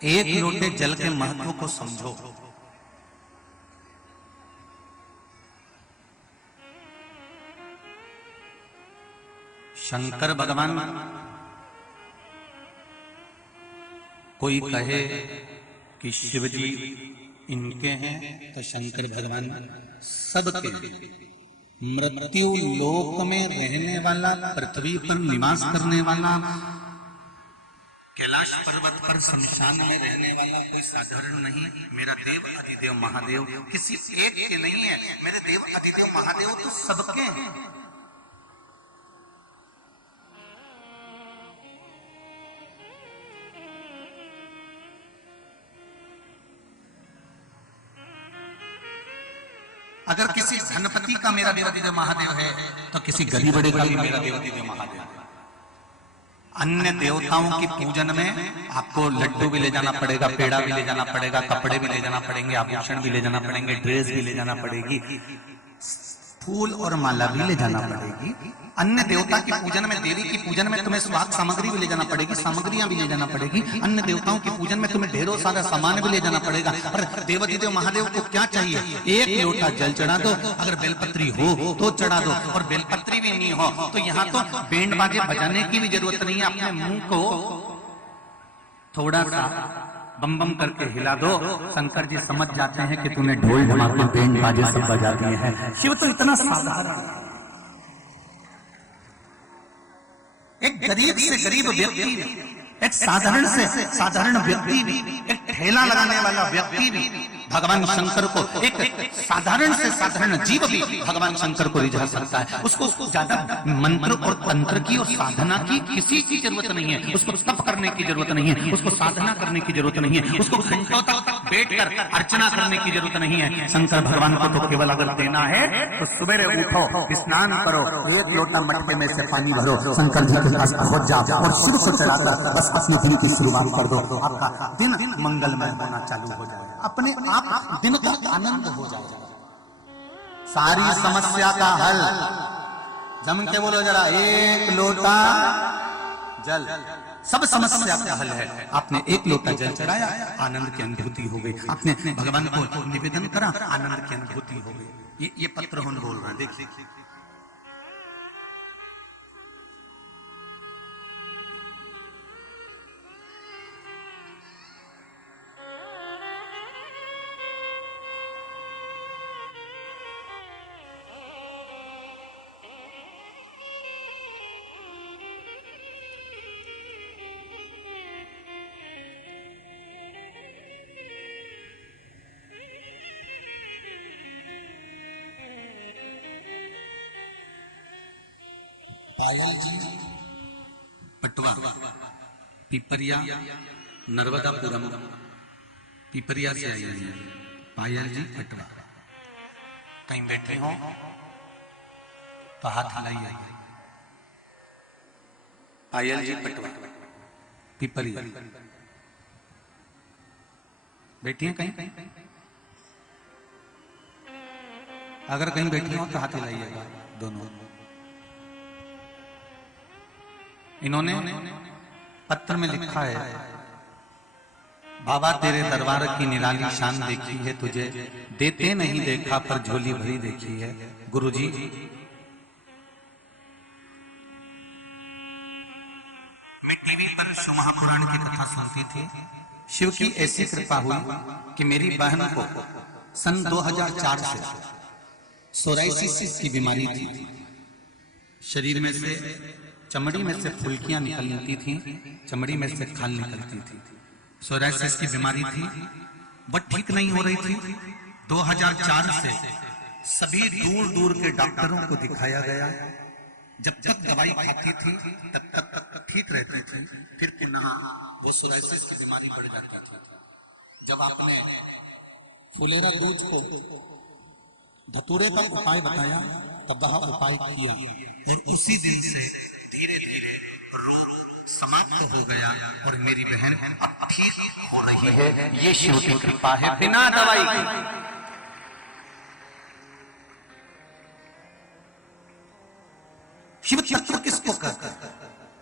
एक लोटे जल के महत्व को समझो। शंकर भगवान, कोई कहे कि शिव जी इनके हैं, तो शंकर भगवान सबके। मृत्यु लोक में रहने वाला, पृथ्वी पर निवास करने वाला, कैलाश पर्वत पर शमशान में रहने वाला कोई साधारण नहीं। मेरा देव अधिदेव महादेव किसी एक के नहीं है। मेरे देव अधिदेव महादेव तो सबके हैं। अगर किसी धनपति का मेरा देव अधिदेव महादेव है, तो किसी गरीब बड़े का भी मेरा देव अधिदेव महादेव है। अन्य देवताओं की पूजन में आपको लड्डू भी ले जाना पड़ेगा, पेड़ा भी ले जाना पड़ेगा, कपड़े भी ले जाना पड़ेंगे, आभूषण भी ले जाना पड़ेंगे, ड्रेस भी ले जाना पड़ेगी, फूल और माला भी ले जाना पड़ेगी। अन्य देवता की पूजन में, देवी की पूजन में तुम्हें स्वाद सामग्री भी ले जाना पड़ेगी, सामग्रियां भी ले जाना पड़ेगी। अन्य देवताओं की पूजन में तुम्हें ढेरों सारा सामान भी ले जाना पड़ेगा। पर देवाधिदेव महादेव को क्या चाहिए? एक लोटा जल चढ़ा दो, अगर बेलपत्री हो तो चढ़ा दो, और बेलपत्री भी नहीं हो तो यहाँ तो बैंड बाजे बजाने की भी जरूरत नहीं है। अपने मुंह को थोड़ा सा बम बम करके हिला दो, शंकर जी समझ जाते हैं कि तूने ढोल धमाके बैंड बाजे सब बजा दिए हैं। शिव तो इतना साधारण है। एक गरीब से गरीब व्यक्ति भी, एक साधारण से साधारण व्यक्ति भी, एक ठेला लगाने वाला व्यक्ति भी भगवान शंकर को, एक साधारण से साधारण जीव भी भगवान शंकर को रिझा सकता है। उसको ज्यादा मंत्र और तंत्र की और साधना की किसी की जरूरत नहीं है। उसको तप करने की जरूरत नहीं है, उसको साधना करने की जरूरत नहीं है, उसको घंटों तक बैठकर अर्चना करने की जरूरत नहीं है। शंकर भगवान को तो केवल अगर देना है तो सवेरे उठो, स्नान करो, एक लोटा मटके में से पानी भरो, शंकर जी के पास पहुंच जाओ और शिव को चढ़ाकर बस अपने दिन की शुरुआत कर दो। आपका दिन मंगलमय होना चालू हो जाएगा, अपने आप दिन का आनंद हो जाएगा। सारी समस्या का हल, जम के बोलो जरा, एक लोटा जल सब समस्या का हल है। आपने एक लोटा जल चढ़ाया, आनंद की अनुभूति हो गई। आपने भगवान को निवेदन करा, आनंद की अनुभूति हो गई। ये पत्र हम बोल रहे हैं, देखिए। पायल जी पटवा, पिपरिया, नर्मदापुरम, पिपरिया से आई है। पायल जी पटवा, कहीं बैठे हो तो हाथ हिलाइए। पायल जी पटवा, पिपरिया, बैठी हैं कहीं? अगर कहीं बैठी हो तो हाथ हिलाइएगा दोनों। इन्होंने पत्र में लिखा है, बाबा तेरे दरबार की निराली शान देखी है तुझे, देते नहीं देखा पर झोली भरी देखी है। गुरुजी, मैं टीवी पर शिव महापुराण की कथा सुनती थी। शिव की ऐसी कृपा हुई कि मेरी बहन को सन 2004 से सोराइसिस की बीमारी थी। शरीर में से, चमड़ी में से फुल्कियां निकलती थी, चमड़ी में से खाल निकलती थी। सोराइसिस की बीमारी थी, वह ठीक नहीं हो रही थी। 2004 से सभी दूर दूर के डॉक्टरों को दिखाया गया। जब तक दवाई खाती थी तब तक ठीक रहती थी, फिर पुनः वो सोराइसिस की बीमारी बढ़ जाती थी। जब आपने फुलेरा दूध को धतूरे का उपाय बताया तब वह उपाय किया, और उसी दिन से धीरे धीरे रोग समाप्त हो गया और मेरी बहन अब ठीक हो रही है। ये शिव की कृपा है, बिना दवाई के। शिव तत्व किसको कहते हैं?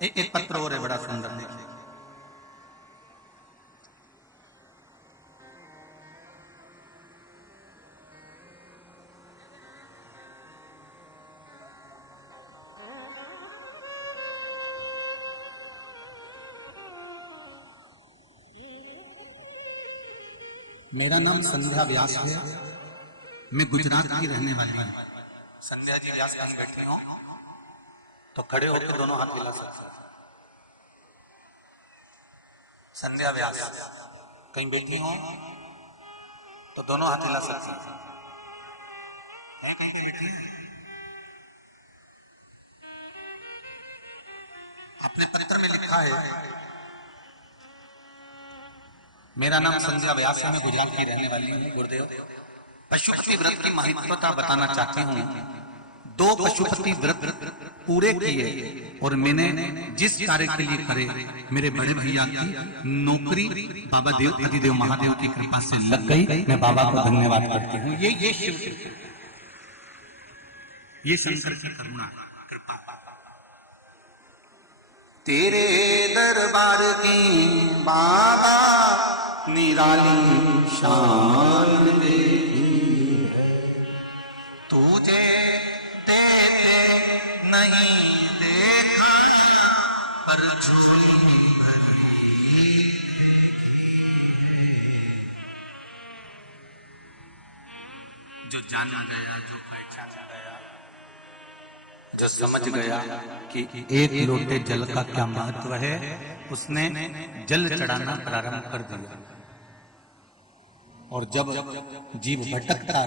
एक पत्र और है बड़ा सुंदर, देखिए। मेरा नाम संध्या व्यास है, मैं गुजरात की रहने वाली हूँ। संध्या जी व्यास कहीं बैठे हो तो खड़े होकर दोनों हाथ हिला सकते हैं। संध्या व्यास कहीं बैठी हो तो दोनों हाथ हिला सकते हैं। अपने पत्र में लिखा है, मेरा नाम संध्या व्यास है, मैं गुजरात की रहने वाली हूँ। गुरुदेव, पशुपति व्रत की महत्वता बताना चाहती हूँ। 2 पशुपति व्रत पूरे किए और मैंने जिस कार्य के लिए करे, मेरे बड़े भैया की नौकरी बाबा देव अधिदेव महादेव की कृपा से लग गई। मैं बाबा को धन्यवाद करती हूँ। ये शिव ये शंकर की करुणा कृपा। तेरे दरबार की बाबा निराली शान देखी है, तुझे देते नहीं देखा पर झोली भरी है। जो जाना गया, जो पहचाना गया, जो समझ गया कि एक लोटे जल का क्या महत्व है, उसने जल चढ़ाना प्रारंभ कर दिया। और जब जीव भटकता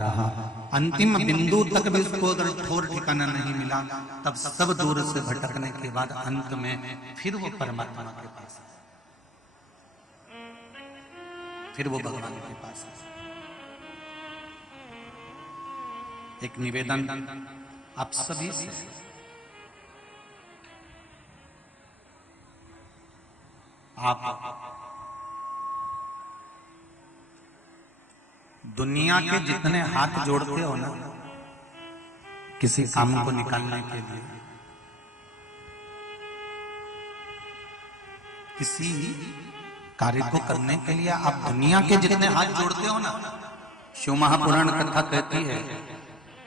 रहा, अंतिम बिंदु तक भी उसको अगर ठोर ठिकाना नहीं मिला, तब सब दूर से भटकने के बाद अंत में फिर वो परमात्मा के पास, फिर वो भगवान के पास। एक निवेदन आप सभी से, आप दुनिया के जितने हाथ जोड़ते हो ना किसी काम को निकालने के लिए, किसी कार्य को करने के लिए, आप दुनिया के जितने हाथ जोड़ते हो ना, शिव महापुराण कथा कहती है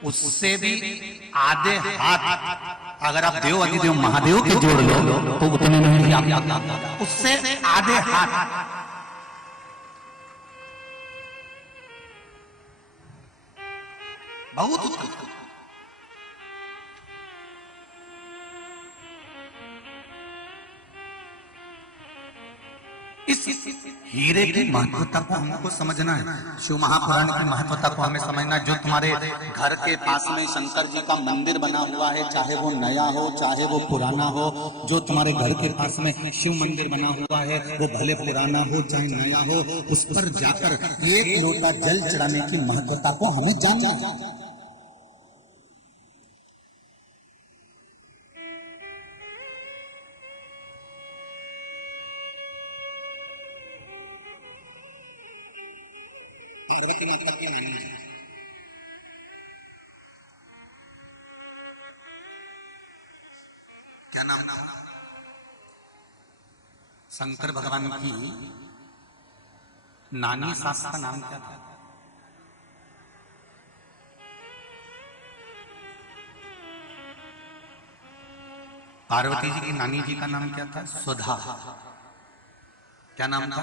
उससे भी आधे हाथ अगर आप देव अधिदेव महादेव के जोड़ लो तो उतने नहीं, आप उससे आधे हाथ बहुत उत्तम। इस हीरे की महत्वता को हमको समझना है, शिव महापुराण की महत्वता को हमें समझना है। जो तुम्हारे घर के पास में शंकर जी का मंदिर बना हुआ है, चाहे वो नया हो चाहे वो पुराना हो, जो तुम्हारे घर के पास में शिव मंदिर बना हुआ है वो भले पुराना हो चाहे नया हो, उस पर जाकर 1 लोटा जल चढ़ाने की महत्वता को हमें जानना है। पार्वती माता के नाम है, क्या नाम था? शंकर भगवान की नानी सास का नाम क्या था? पार्वती जी की नानी जी का नाम क्या था? स्वधा। क्या नाम था?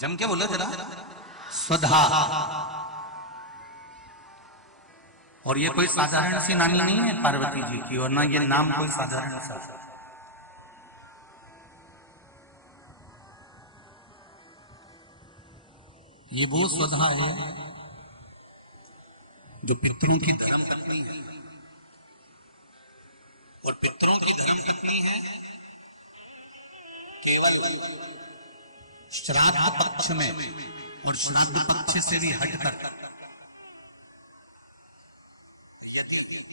जम के बोलो जरा। स्वधा। और ये कोई साधारण सी नानी नहीं है पार्वती जी की, और ना ये नाम कोई साधारण सा। ये वो स्वधा है जो पितरों की धर्म पत्नी है, और पितरों की धर्म पत्नी है केवल श्राद्ध पक्ष में, और श्राद्ध पक्ष से भी हटकर यदि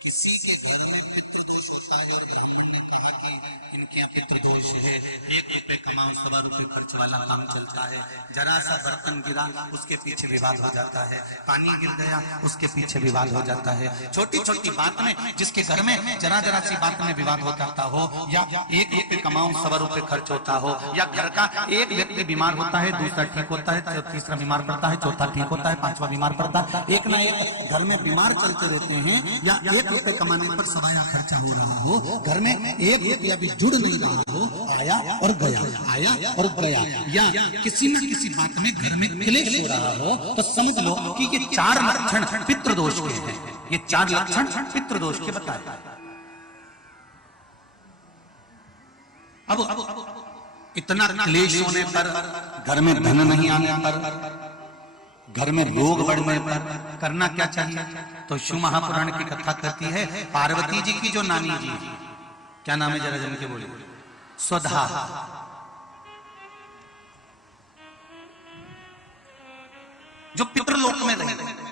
किसी के घर में पितृदोष होता है, और हमने कहा कि इनके यहाँ पितृदोष है, 1 रुपए कमाओ 100 रुपए खर्च वाला काम चलता है, जरा सा बर्तन गिरा उसके पीछे विवाद हो जाता है, पानी गिर गया उसके पीछे विवाद हो जाता है, छोटी छोटी बात में जिसके घर में जरा जरा सी बात में विवाद हो जाता हो, या 1 रुपए कमाओ 100 रुपए खर्च होता हो, या घर का एक व्यक्ति बीमार होता है, दूसरा ठीक होता है, तीसरा बीमार पड़ता है, चौथा ठीक होता है, 5वां बीमार पड़ता है, एक ना एक घर में बीमार चलते रहते हैं, या 1 रुपए कमाने पर सवाया खर्चा हो रहा हो, घर में 1 रुपया भी जुड़ नहीं रहा हो, आया और गया, आया और गया, या किसी न किसी बात में घर में क्लेश हो रहा हो, तो समझ लो कि ये 4 लक्षण पितृदोष के हैं। ये 4 लक्षण पितृदोष के बताए। अब इतना क्लेश होने पर, घर में धन नहीं आने पर, घर में रोग बढ़ने पर करना क्या चाहिए? तो शिव महापुराण की कथा कहती है, पार्वती जी की जो नानी जी, क्या नाम है जरा जन के बोले, स्वधा, जो पितृलोक में रहे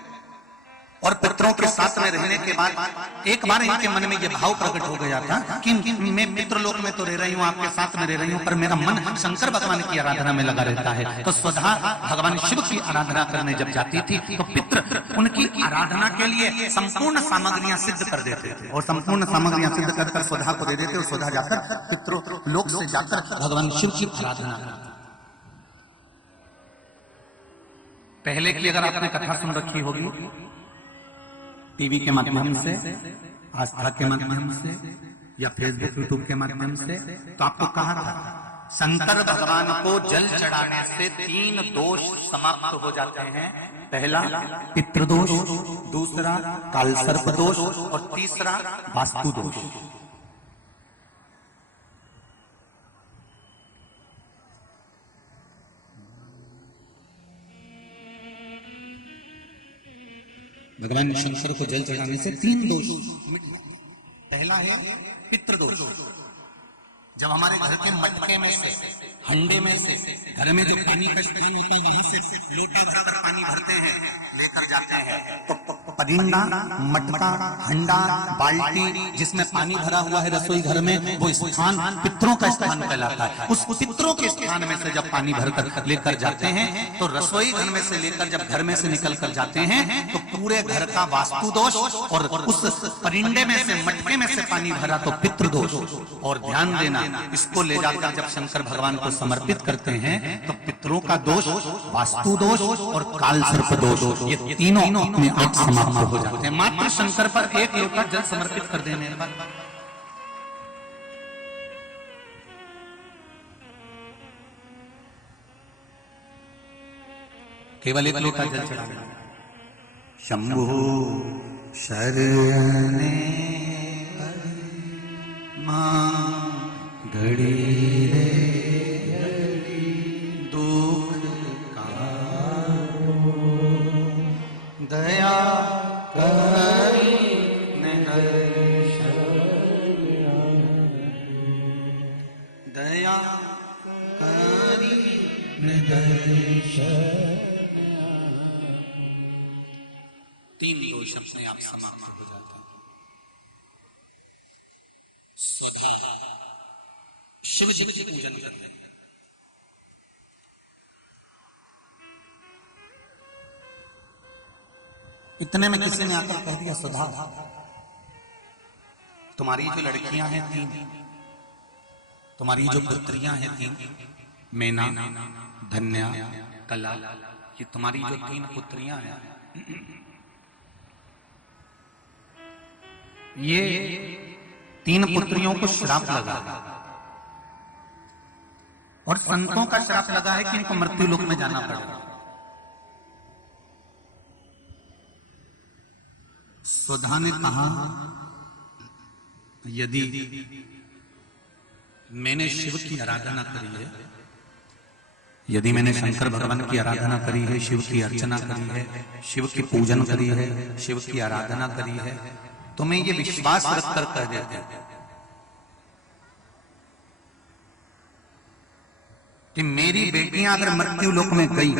और पितरों के साथ में रहने के बाद एक बार इनके मन में यह भाव प्रकट हो गया था कि मैं पितृलोक में तो रह रही हूँ, आपके साथ में रह रही हूँ, पर मेरा मन शंकर भगवान की आराधना में लगा रहता है। तो स्वधा भगवान शिव की आराधना करने जब जाती थी तो पितृ उनकी आराधना के लिए संपूर्ण सामग्रियां सिद्ध कर देते थे और संपूर्ण सामग्रियां सिद्ध कर स्वधा को दे देते और स्वधा जाकर पितृलोक से जाकर भगवान शिव की आराधना करते। पहले की अगर आपने कथा सुन रखी होगी टीवी के माध्यम से, आस्था के माध्यम से, या फेसबुक यूट्यूब के माध्यम से, तो आपको कहा था शंकर भगवान को जल चढ़ाने से 3 दोष समाप्त हो जाते हैं। पहला पितृदोष, दूसरा कालसर्प दोष और तीसरा वास्तु दोष। भगवान शंकर को जल चढ़ाने से 3 दोष। पहला है पितृदोष, जब हमारे घर के मटके में से, हंडे में से, घर में जो पानी का स्थान होता है वहां से लोटा भरकर पानी भरते हैं, लेकर जाते हैं, तो परिंदा, मटका, हंडा, बाल्टी जिसमें पानी भरा हुआ है रसोई घर में, वो स्थान पितरों का स्थान कहलाता है। उस पितरों के स्थान में से जब पानी भरकर लेकर जाते हैं तो रसोई घर में से लेकर जब घर में से निकल कर जाते हैं तो पूरे घर का वास्तु दोष, और उस परिंदे में से, मटके में से पानी भरा तो पितृदोष। और ध्यान देना, इसको ले जाकर जब शंकर भगवान को समर्पित करते हैं तो पितरों का दोष, वास्तु दोष और कालसर्प दोष, ये तीनों अपने आप समाप्त हो जाते हैं मात्र शंकर पर 1 लोटा जल समर्पित कर देने पर। केवल 1 लोटा जल चढ़ाना। शंभु शरणे मां घड़ी रे दुख कारो, दया करी दया करी निदर्शन। 3 दोष अपने आप समाप्त हो जाता है। शिव जी की पूजन करते हैं। इतने में किसी ने आकर कह दिया, सुधा तुम्हारी जो लड़कियां हैं 3, तुम्हारी जो पुत्रियां हैं 3, मैना, धन्या, कला, ये तुम्हारी जो 3 पुत्रियां हैं, ये 3 पुत्रियों को श्राप लगा और संतों का श्राप लगा है कि इनको मृत्यु लोक में जाना पड़ेगा। सुधा ने कहा, यदि मैंने शिव की आराधना करी है, यदि मैंने शंकर भगवान की आराधना करी है, शिव की अर्चना करी है, शिव की पूजन करी है, शिव की आराधना करी है, तो मैं ये विश्वास रखकर कह देते हैं कि मेरी बेटियां अगर मृत्यु लोक में गई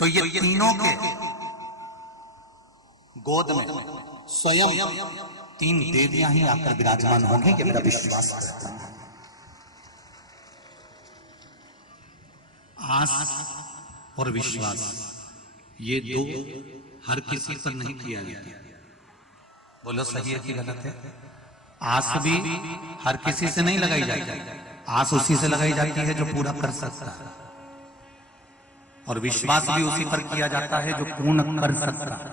तो ये तीनों के गोद में स्वयं 3 देवियां ही आकर विराजमान होंगी, कि मेरा विश्वास करता हूं। आस और विश्वास ये 2 हर किसी पर नहीं किया गया। बोलो सही है कि गलत है? आस भी हर किसी से नहीं लगाई जाती, आस उसी से लगाई जाती है जो पूरा कर सकता है, और विश्वास भी उसी पर किया जाता है जो पूर्ण कर सकता है।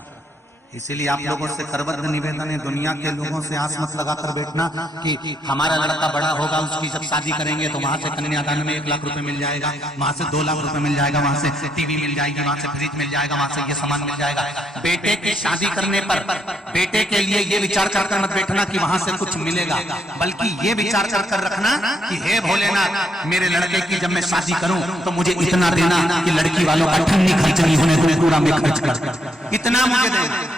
इसीलिए आप लोगों से करबद्ध निवेदन है, दुनिया के लोगों से आस मत लगाकर बैठना कि हमारा लड़का बड़ा होगा, उसकी जब शादी करेंगे तो वहां से कन्यादान में 1 लाख रुपए मिल जाएगा, वहां से 2 लाख रुपए मिल जाएगा, वहां से टीवी मिल जाएगी, वहां से फ्रिज मिल जाएगा, वहां से ये सामान मिल जाएगा। बेटे की शादी करने पर बेटे के लिए ये विचार कर मत बैठना कि वहां से कुछ मिलेगा, बल्कि ये विचार कर रखना कि हे भोलेनाथ, मेरे लड़के की जब मैं शादी करूं तो मुझे इतना देना कि लड़की वालों का ठन्नी खर्च नहीं होने दूं, पूरा मैं खर्च कर, इतना मुझे देना।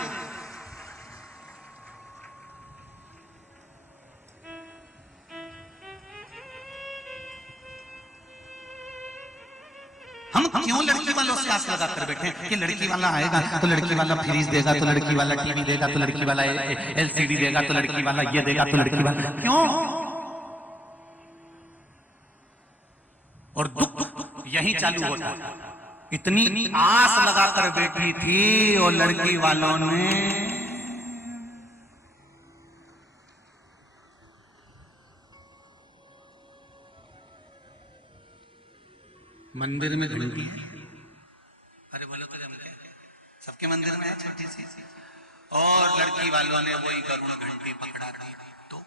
हम क्यों लड़की वालों से आस लगा कर बैठे कि लड़की वाला आएगा तो लड़की वाला फ्रिज देगा, तो लड़की वाला टीवी देगा, तो लड़की वाला एलसीडी देगा, तो लड़की वाला ये देगा, तो लड़की वाला क्यों? और दुख यही चालू होता है। इतनी आस लगाकर बैठी थी और लड़की वालों ने मंदिर में घंटी है, अरे बोलो तो सबके मंदिर में है छोटी सी, और लड़की वालों ने वही घंटी पकड़ा दी। तो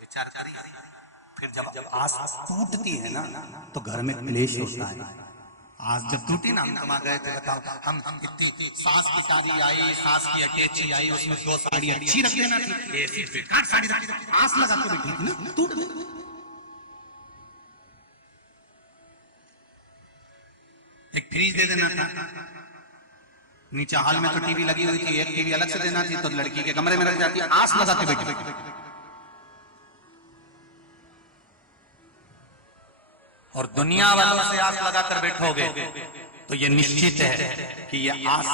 विचार करिए, फिर जब आस टूटती है ना तो घर में क्लेश होता है। आज जब टूटी ना, हम कमा गए थे, बताओ हम इतनी सास की साड़ी आई, सास की अटैची आई, उसमें 2 साड़ी अच्छी रख लेना थी, ऐसी बेकार साड़ी रख दी, आस लगा के बैठी थी ना, टूट गई। एक फ्रिज दे देना था, नीचे हॉल में तो टीवी लगी हुई थी, एक टीवी अलग से देना थी, तो लड़की के कमरे में रख जाती, आस लगा के बैठी। और दुनिया वालों से आस लगाकर बैठोगे तो ये निश्चित है कि ये आस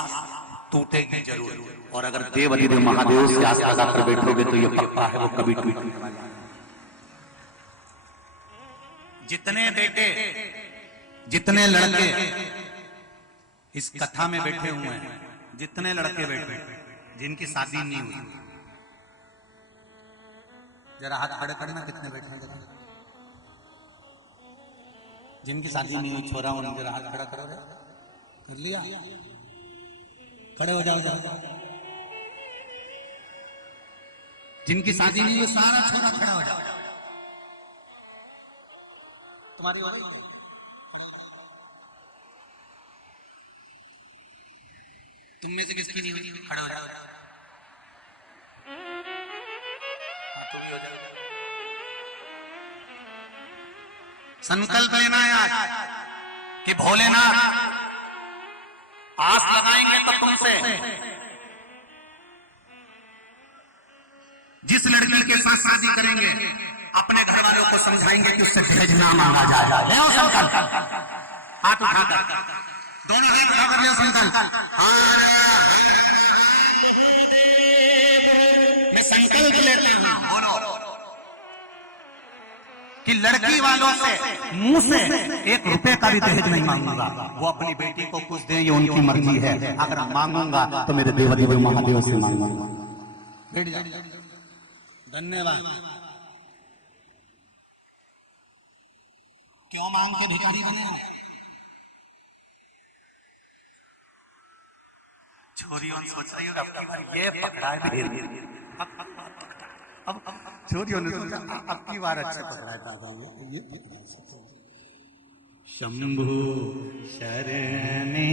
टूटेगी जरूर, और अगर देव महादेव से आस लगाकर बैठोगे तो ये पक्का है वो कभी टूटने वाला है। जितने बेटे जितने लड़के इस कथा में बैठे हुए हैं, जितने लड़के बैठे जिनकी शादी नहीं हुई, जरा हाथ खड़े करना, कितने बैठे हैं? जिनकी शादी नहीं हुई छोरा, उन्हें जरा हाथ खड़ा करो। कर लिया? खड़े हो जाओ जरा। जिनकी शादी नहीं हुई सारा छोरा खड़ा हो जाओ। तुम्हारी हो गई? तुम में से किसकी नहीं हुई? खड़े हो जाओ। तुम भी हो जाओ। संकल्प लेना है आज कि भोलेनाथ आस लगाएंगे तो तुमसे, जिस लड़की के साथ शादी करेंगे अपने घर वालों को समझाएंगे कि उससे दहेज ना मांगा जाएगा। ले आओ संकल्प, हाथ उठाकर, दोनों हाथ उठाकर ले आओ संकल्प। मैं संकल्प लेता हूं, बोलो, कि लड़की वालों से मुंह से 1 रुपए का भी दहेज नहीं मांगूंगा। वो अपनी बेटी को कुछ दे, ये उनकी मर्जी है। अगर मांगूंगा तो मेरे देव महादेव से मांगूंगा। धन्यवाद। क्यों मांग के भिखारी बने? छोरियों सोच रही हो ये पकड़ा है, अब छोरियों ने सोचा अब की बार अच्छा पकड़ा है दादा, ये शंभु शरणे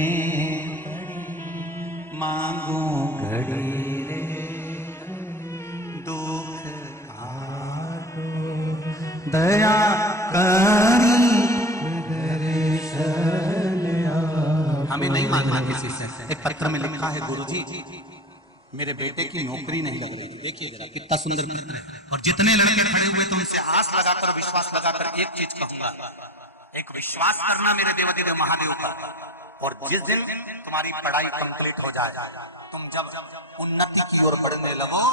मांगो घड़ी रे, दुख काटो दया करी। हमें नहीं मानना किसी से। एक पत्र में लिखा है, गुरुजी मेरे बेटे की नौकरी नहीं लग रही। देखिए जरा कितना सुंदर पत्र है। और जितने लड़के खड़े हुए तो उनसे आस लगाकर, विश्वास लगाकर एक चीज कहूंगा, एक विश्वास करना मेरे देव महादेव पर। और जिस दिन तुम्हारी पढ़ाई कंप्लीट हो जाए, तुम जब उन्नति की ओर बढ़ने लगो,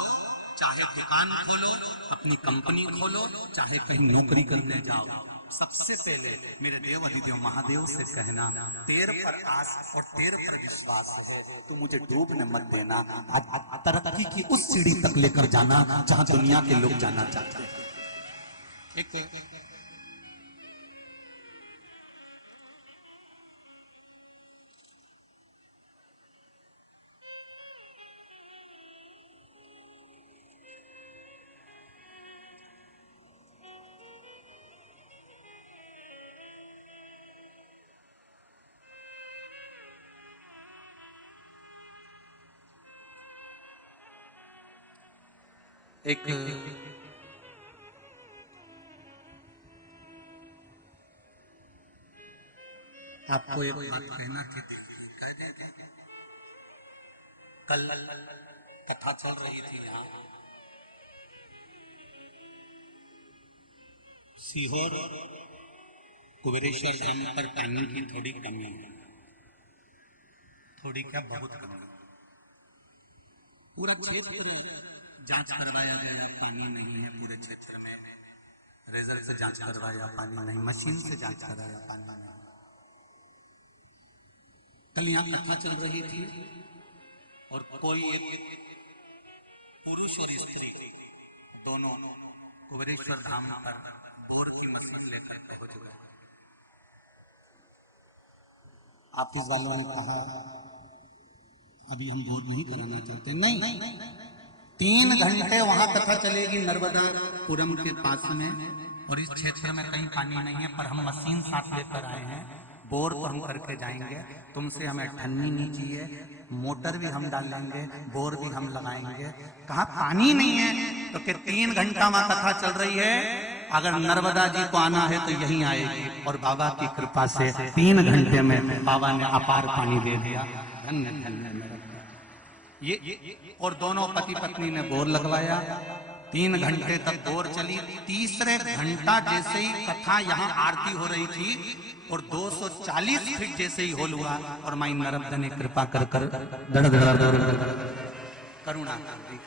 चाहे दुकान खोलो, अपनी कंपनी खोलो, चाहे कहीं नौकरी करने जाओ, सबसे पहले मेरे देव महादेव से कहना, तेरे पर आस और तेरे पर विश्वास है, तो मुझे डूबने मत देना। आज तरक्की की उस सीढ़ी तक लेकर जाना जहां दुनिया के लोग जाना चाहते हैं। एक एक आपको एक बात कहना थी, कल कथा चल रही थी यहाँ सीहोर कुबेरेश्वर धाम पर पानी की थोड़ी कमी है, थोड़ी क्या बहुत कमी। पूरा क्षेत्र जांच करवाया गया, पानी नहीं है पूरे क्षेत्र में, रिजल्ट से जांच करवाया पानी नहीं, मशीन से जांच कराया पानी नहीं। कल यहाँ कथा चल रही थी और कोई एक पुरुष और स्त्री दोनों कुबेरेश्वर धाम पर बोर की मशीन लेकर पहुंच गए। ऑफिस वालों ने कहा अभी हम बोर नहीं कराना चाहते, नहीं 3 घंटे वहां कथा चलेगी नर्मदापुरम के पास में, और इस क्षेत्र में कहीं पानी नहीं है, पर हम मशीन साथ लेकर आए हैं, बोर तो हम करके जाएंगे, तुमसे हमें ठन्नी नहीं चाहिए, मोटर भी हम डालेंगे, बोर भी हम लगाएंगे। कहा पानी नहीं है तो कि 3 घंटा वहां कथा चल रही है, अगर नर्मदा जी को आना है तो यहीं आएगी, और बाबा की कृपा से 3 घंटे में बाबा ने अपार पानी दे दिया। धन्य धन्य ये और दोनों पति पत्नी ने बोर लगवाया, 3 घंटे तक बोर चली। तीसरे घंटा जैसे ही कथा यहाँ आरती हो रही थी और 240 फीट जैसे ही होल हुआ, और माई नर्मदा ने कृपा कर करुणा कर दी।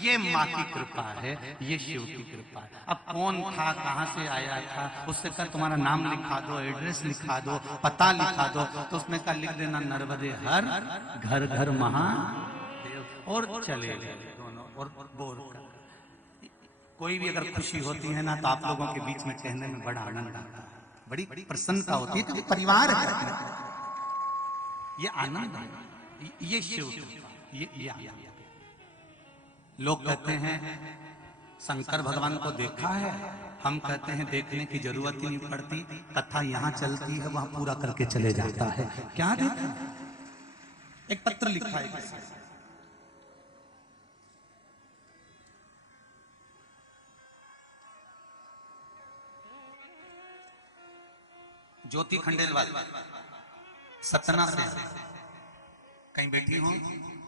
ये माँ की कृपा है, ये शिव की कृपा है। अब कौन था, कहाँ से आया था, उससे कहा तुम्हारा नाम लिखा दो, एड्रेस लिखा दो, पता लिखा दो, तो उसमें कहा लिख देना नर्मदे हर घर घर महादेव, और चले गए दोनों और बोर कर। कोई भी अगर खुशी होती है ना तो आप लोगों के बीच में कहने में बड़ा आनंद आता है, बड़ी प्रसन्नता होती है, क्योंकि परिवार है, ये आनंद है, ये शिव ये लोग कहते हैं शंकर भगवान को देखा है, हम कहते हैं देखने की जरूरत ही नहीं पड़ती, कथा यहाँ चलती है वहां पूरा करके चले जाता है। क्या देखा? एक पत्र लिखा है, ज्योति खंडेलवाल सतना से, कहीं बैठी हो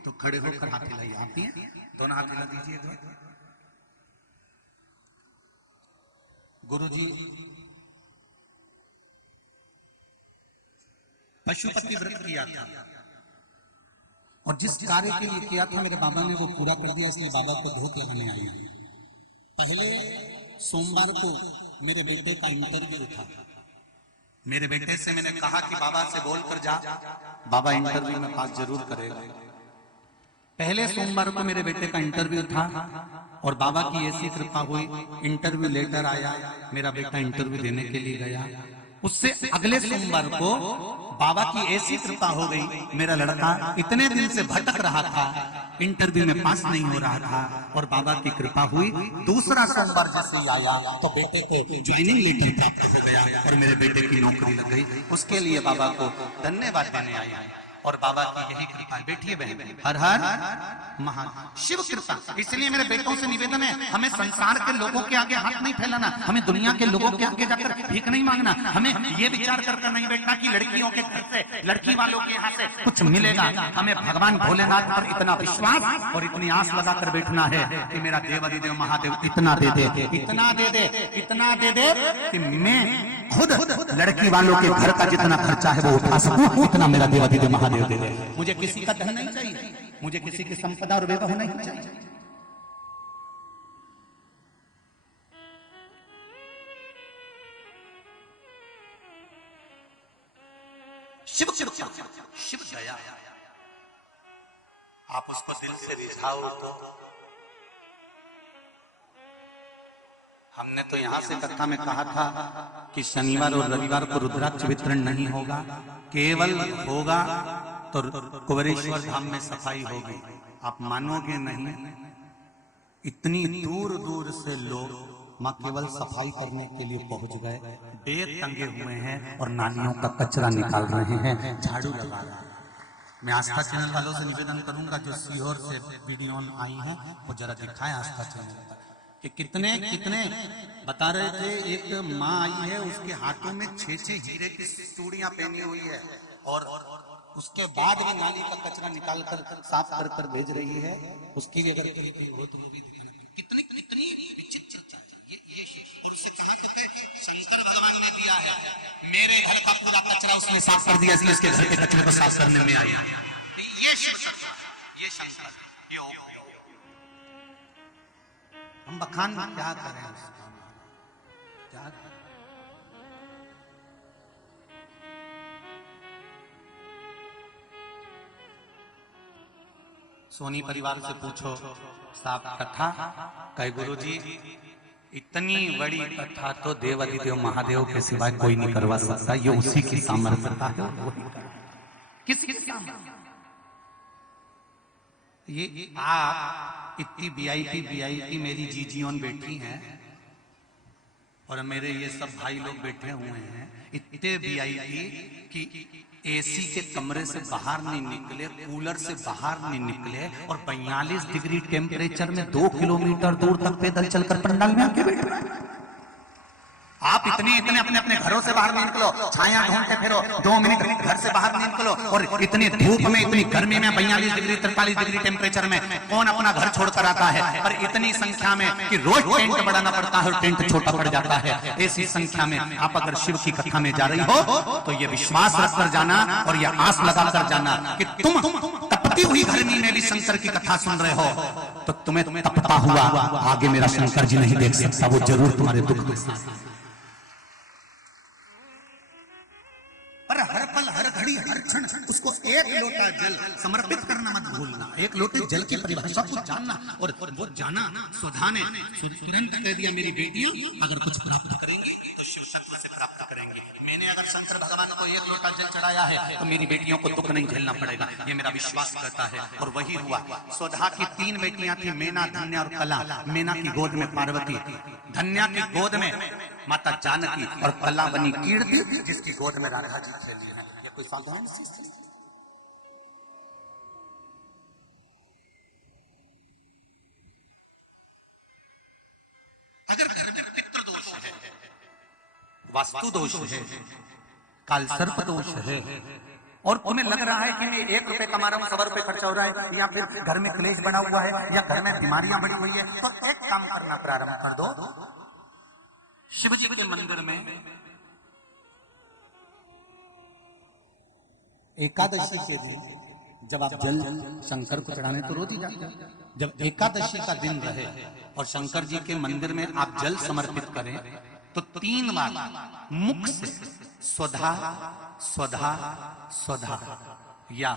तो खड़े होकर हाथ हिलाई, आती है दोनों हाथ हिला दीजिए। गुरुजी पशुपति व्रत किया था, और जिस कार्य के लिए किया था मेरे बाबा ने वो पूरा कर दिया, इसलिए बाबा को धो के हमें आई। पहले सोमवार को मेरे बेटे का इंटरव्यू था, मेरे बेटे से मैंने कहा कि बाबा से बोल कर जा, बाबा इंटरव्यू में पास जरूर करेगा। पहले सोमवार को मेरे बेटे का इंटरव्यू था, और बाबा की ऐसी कृपा हुई, इंटरव्यू लेटर आया, मेरा बेटा इंटरव्यू देने के लिए गया। उससे अगले सोमवार को बाबा की ऐसी कृपा हो गई, मेरा लड़का इतने दिन से भटक रहा था, इंटरव्यू में पास नहीं हो रहा था, और बाबा की कृपा हुई, दूसरा सोमवार जैसे ही आया तो बेटे को ज्वाइनिंग लेटर प्राप्त हो गया, और मेरे बेटे की नौकरी लग गई। उसके लिए बाबा को धन्यवाद देने आया, और बाबा की यही कृपा। बैठिए बहन, हर हर महादेव, शिव कृपा। इसलिए मेरे बेटों से निवेदन है, हमें संसार के लोगों के आगे हाथ नहीं फैलाना, हमें दुनिया के लोगों के आगे जाकर भीख नहीं मांगना, हमें ये विचार कर नहीं बैठना कि लड़कियों के घर से, लड़की वालों के यहाँ से कुछ मिलेगा। हमें भगवान भोलेनाथ पर इतना विश्वास और इतनी आस लगाकर बैठना है कि मेरा देवाधिदेव महादेव इतना दे दे, इतना दे दे, इतना दे दे कि मैं खुद लड़की वालों के घर का जितना खर्चा है वो उठा सकूं, इतना मेरा देवाधिदेव महादेव दे दे। मुझे किसी का धन नहीं चाहिए, मुझे किसी की संपदा और वैभव नहीं चाहिए। शिव शिव दया, आप उसको दिल से रिझाओ तो। हमने तो यहां से कथा में कहा था कि शनिवार और रविवार को रुद्राक्ष वितरण नहीं होगा, केवल होगा तो कुबेरेश्वर धाम में सफाई होगी। आप मानोगे नहीं, इतनी दूर दूर से लोग मां केवल सफाई करने के लिए पहुंच गए, बेग टंगे हुए हैं और नालियों का कचरा निकाल रहे हैं, झाड़ू लगा रहे हैं। मैं आस्था चैनल वालों से निवेदन करूंगा जो सीहोर से वीडियो आई है वो जरा दिखाएं आस्था चैनल पर कि कितने कितने बता रहे थे। एक माँ आई है, उसके हाथों में 6-6 हीरे की चूड़ियां पहनी हुई है और उसके बाद भी नाली का कचरा निकाल कर साफ कर कर भेज रही है। उसकी भी अगर हो तो वो भी कितनी कितनी विचित्र ये उससे कहा शंकर भगवान ने दिया है, मेरे घर का पूरा कचरा उसने साफ कर दिया, इसलिए उसके घर के कचरे को साफ करने में आई। ये शंकर हम बखान क्या करें उसका, क्या सोनी परिवार से पूछो साहब कथा कहे गुरुजी इतनी बड़ी कथा तो देवाधिदेव महादेव के सिवाय कोई नहीं करवा सकता, ये उसी की सामर्थ्यता है। किसकी सामर्थ्य? ये आप इतनी वीआईपी मेरी जीजीओन बैठी हैं और मेरे ये सब भाई लोग बैठे हुए हैं, इतने वीआईपी कि एसी के कमरे से बाहर नहीं निकले, कूलर से बाहर नहीं निकले और 42 डिग्री टेम्परेचर में 2 किलोमीटर दूर तक पैदल चलकर पंडाल में आके बैठे। आप इतने अपने अपने घरों से बाहर नहीं निकलो, छाया ढूंढते फिरो, 2 मिनट घर से बाहर नहीं निकलो और इतनी धूप में इतनी गर्मी में 42 डिग्री 43 डिग्री टेम्परेचर में कौन अपना घर छोड़कर आता है। पर इतनी संख्या में कि रोज टेंट बढ़ाना पड़ता है और टेंट छोटा पड़ जाता है। ऐसी संख्या में आप अगर शिव की कथा में जा रही हो तो ये विश्वास रखकर जाना और ये आस लगाकर जाना कि तुम तपती हुई गर्मी में भी शंकर की कथा सुन रहे हो तो तुम्हें तपता हुआ आगे मेरा शंकर जी नहीं देख सकता, वो जरूर तुम्हारे दुख में साथ। पर हर पल हर घड़ी हर क्षण उसको एक लोटा जल समर्पित करना मत भूलना। एक लोटे जल की परिभाषा को जानना और वो जाना। सुधा ने तुरंत कह दिया मेरी बेटियों अगर कुछ प्राप्त करेंगे तो शिव तत्व से प्राप्त करेंगे। मैंने अगर शंकर भगवान को एक लोटा जल चढ़ाया है तो मेरी बेटियों को दुख नहीं झेलना पड़ेगा, ये मेरा विश्वास करता है। और वही हुआ। सुधा की 3 बेटियां थी, मैना, धन्या और कला। मैना की गोद में पार्वती, धन्या की गोद में माता जानकी और कला बनी कीर्ति जिसकी गोद में राधा जी खेली है। ये कोई साधारण चीज नहीं। अगर घर में पितृ दोष है, वास्तु दोष है, काल सर्प दोष है और तुम्हें लग रहा है कि मैं 1 रुपए कमा रहा हूं, 100 रुपए खर्चा हो रहा है या फिर घर में क्लेश बना हुआ है या घर में बीमारियां बढ़ी हुई है, तो एक काम करना प्रारंभ कर दो। शिव जी के मंदिर में एकादशी के दिन जब आप जल शंकर को चढ़ाने तो रोज ही जाते हैं, जब एकादशी का दिन रहे और शंकर जी के मंदिर में आप जल समर्पित करें तो 3 बार मुख से स्वधा स्वधा स्वधा या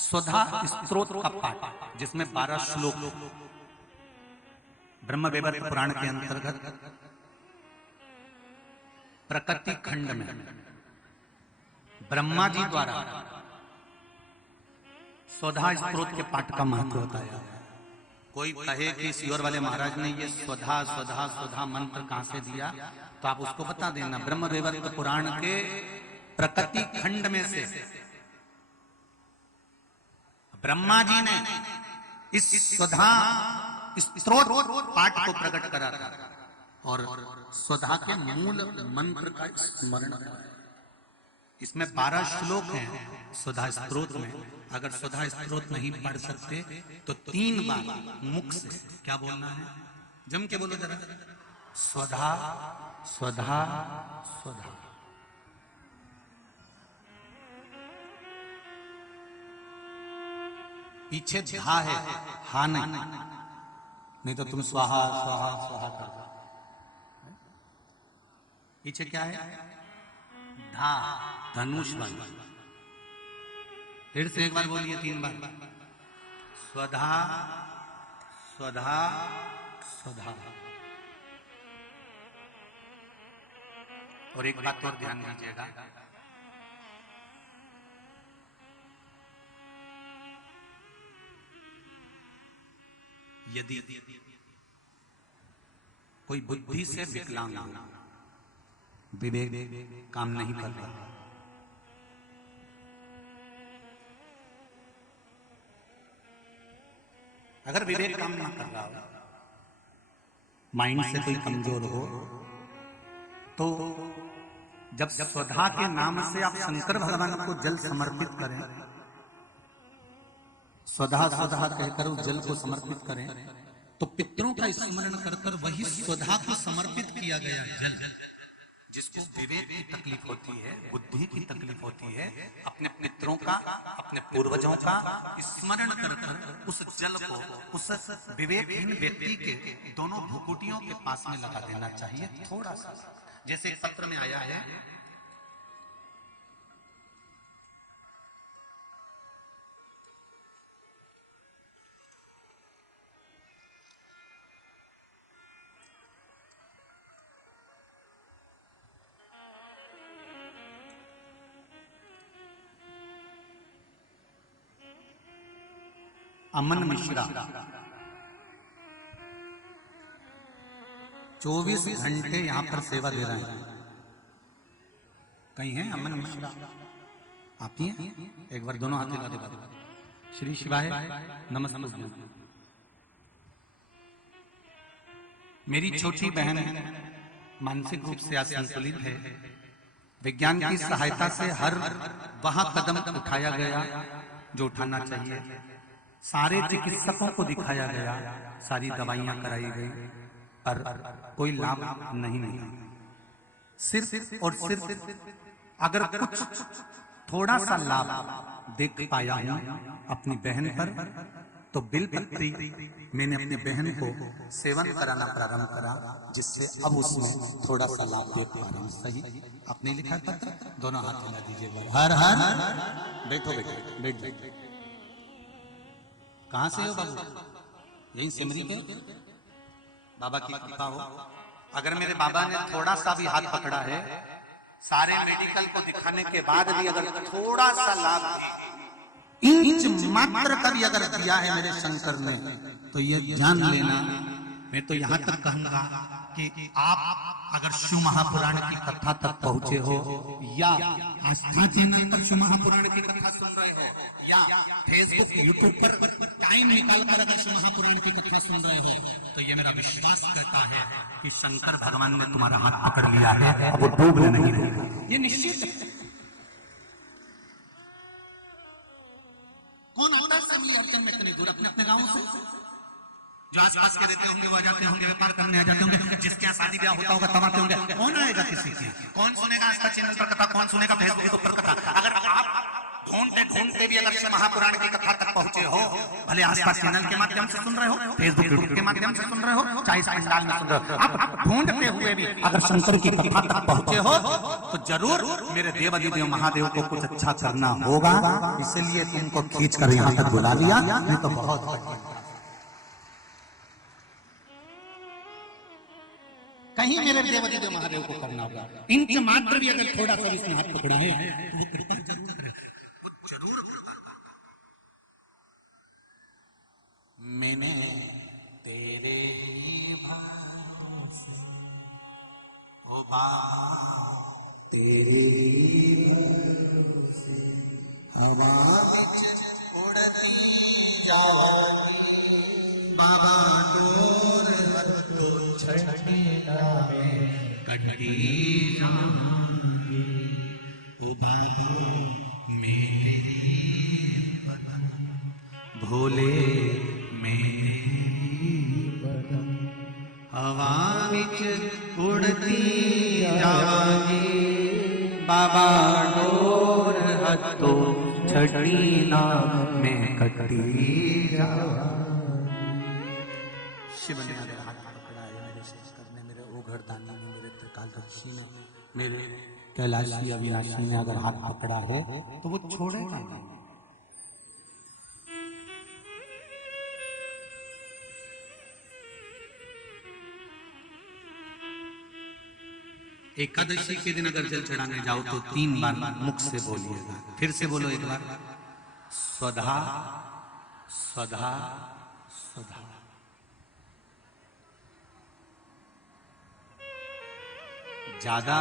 स्वधा स्तोत्र का पाठ जिसमें 12 श्लोक ब्रह्म वैवर्त पुराण के अंतर्गत प्रकृति खंड में ब्रह्मा जी द्वारा स्वधा स्तोत्र के पाठ का महत्व बताया। कोई कहे कि सीहोर वाले महाराज ने ये स्वधा स्वधा स्वधा मंत्र कहां से दिया तो आप उसको बता देना। ब्रह्म वैवर्त पुराण के प्रकृति खंड में से ब्रह्मा जी ने इस स्वधा स्तोत्र पाठ को प्रकट करा था और स्वधा के मूल मंत्र का स्मरण है। इसमें 12 श्लोक हैं स्वधा स्तोत्र में। अगर स्वधा स्तोत्र नहीं पढ़ सकते तो 3 बार मुख से क्या बोलना है, जम के बोलो जरा, स्वधा स्वधा स्वधा। पीछे धा है, हा नहीं तो तुम स्वाहा स्वाहा स्वाहा कर दो। पीछे क्या है, धा, धनुष बन। फिर से एक बार बोलिए 3 बार, स्वधा स्वधा स्वधा। और एक बात और ध्यान दीजिएगा, यदि कोई बुद्धि से विकलांग हो, विवेक काम नहीं कर रहा, अगर विवेक काम ना कर रहा हो, माइंड से कोई कमजोर हो, तो जब स्वधा के नाम से आप शंकर भगवान को जल समर्पित करें, स्वधा स्वधा कहकर उस जल को समर्पित करें, तो पितरों का स्मरण कर कर वही स्वधा को समर्पित किया गया जल, जिसको विवेक की तकलीफ होती है, बुद्धि की तकलीफ होती है, अपने पितरों का, अपने पूर्वजों का स्मरण कर कर उस जल को उस विवेकहीन व्यक्ति के दोनों भुकुटियों के पास में लगा देना चाहिए। थोड़ा सा, जैसे पत्र में आया है, अमन मिश्रा 24 घंटे यहां पर सेवा दे रहे हैं। कहीं हैं अमन मिश्रा? आप ही हैं? एक बार दोनों हाथ लगा दे। श्री शिवाय नमस्ते। मेरी छोटी बहन मानसिक रूप से असंतुलित है। विज्ञान की सहायता से हर वह कदम उठाया गया जो उठाना चाहिए, सारे चिकित्सकों को दिखाया गया, सारी दवाइयां कराई गई, पर कोई लाभ नहीं मिला। सिर्फ और सिर्फ अगर कुछ थोड़ा सा लाभ देख पाया हूं अपनी बहन पर, तो बिलपत्री मैंने अपनी बहन को सेवन कराना प्रारंभ करा, जिससे अब उसमें थोड़ा सा लाभ देख पा रहा हूं। सही आपने लिखा पत्र, दोनों हाथ हिला दीजिए। हर हर बैठो बैठो बैठ बैठ। कहां से हो बाबू? यहीं सिमरी पे? बाबा की कृपा हो। अगर मेरे बाबा ने थोड़ा सा भी हाथ पकड़ा है, सारे मेडिकल को दिखाने के बाद भी अगर थोड़ा सा लाभ इंच मात्र का भी अगर दिया है मेरे शंकर ने, तो ये जान लेना, मैं तो यहां तक कहूंगा कि आप अगर शिव महापुराण की कथा तक पहुंचे हो, या आस्था चैनल पर शिव महापुराण की कथा सुन रहे हो, या फेसबुक यूट्यूब पर टाइम निकाल कर अगर शिव महापुराण की कथा सुन रहे हो, तो ये मेरा विश्वास कहता है कि शंकर भगवान ने तुम्हारा हाथ पकड़ लिया है, अब वो डूबने नहीं देगा, ये निश्चित है। कौन होता है में इतने दूर अपने अपने गांवों से? जो आसपास के रहते होंगे वो आ जाते होंगे, व्यापार करने आ जाते होंगे, जिसके यहाँ शादी ब्याह होता होगा तब आते होंगे। कौन आएगा किसी की? कौन सुनेगा आस्था चैनल पर कथा? कौन सुनेगा फेसबुक पर कथा? अगर आप ढूंढते ढूंढते भी अगर शिव महापुराण की कथा तक पहुंचे हो, भले आसपास चैनल के माध्यम से सुन रहे हो, फेसबुक यूट्यूब के माध्यम से सुन रहे हो, चाहे इस पंडाल में सुन रहे हो, आप ढूंढते हुए भी अगर शंकर की कथा तक पहुंचे हो, तो जरूर मेरे देवाधिदेव महादेव को कुछ अच्छा करना होगा। इसलिए तुमको खींच कर यहाँ तक बुला लिया, नहीं तो बहुत कहीं मेरे देवाधिदेव महादेव को करना होगा। इंच मात्र भी अगर थोड़ा सा इसने हाथ पकड़ा है, तो वो कृपा जरूर मैंने तेरे भरोसे ओ बाबा, तेरी भरोसे हवा उड़ती जाती बाबा, डोर तो छठी कटी जाऊंगी ओ बाबा, मेरे वतन भोले मेरे वतन, हवा विच उड़ती जावांगी बाबा, डोर हथो छठी ना मैं कटी जावांगी। शिव ने मेरे हाथ पकड़ा है, मेरे शेष करने, मेरे ओघरदानी ने, मेरे त्रिकालदर्शी ने, मेरे कैलाशी अविनाशी ने अगर हाथ पकड़ा है, तो वो छोड़ेगा नहीं। एकादशी के दिन अगर जल चढ़ाने जाओ तो 3 बार मुख से बोलिएगा। फिर से बोलो एक बार, स्वधा स्वधा स्वधा। ज्यादा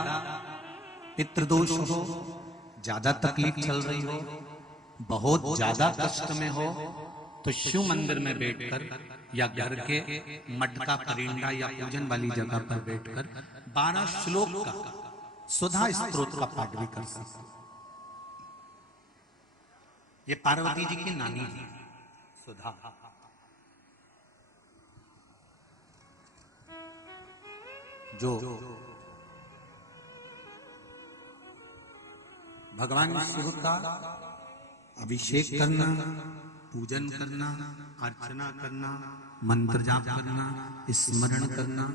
पितृदोष हो, ज्यादा तकलीफ चल रही हो, बहुत ज्यादा कष्ट में हो, तो शिव मंदिर में बैठकर या घर के मटका परिंदा या पूजन वाली जगह पर बैठकर 12 श्लोक का सुधा स्तोत्र का पाठ भी कर सकते। ये पार्वती जी की नानी जी सुधा, जो भगवान शिव का अभिषेक करना, पूजन करना, अर्चना करना, मंत्र जाप करना, स्मरण करना,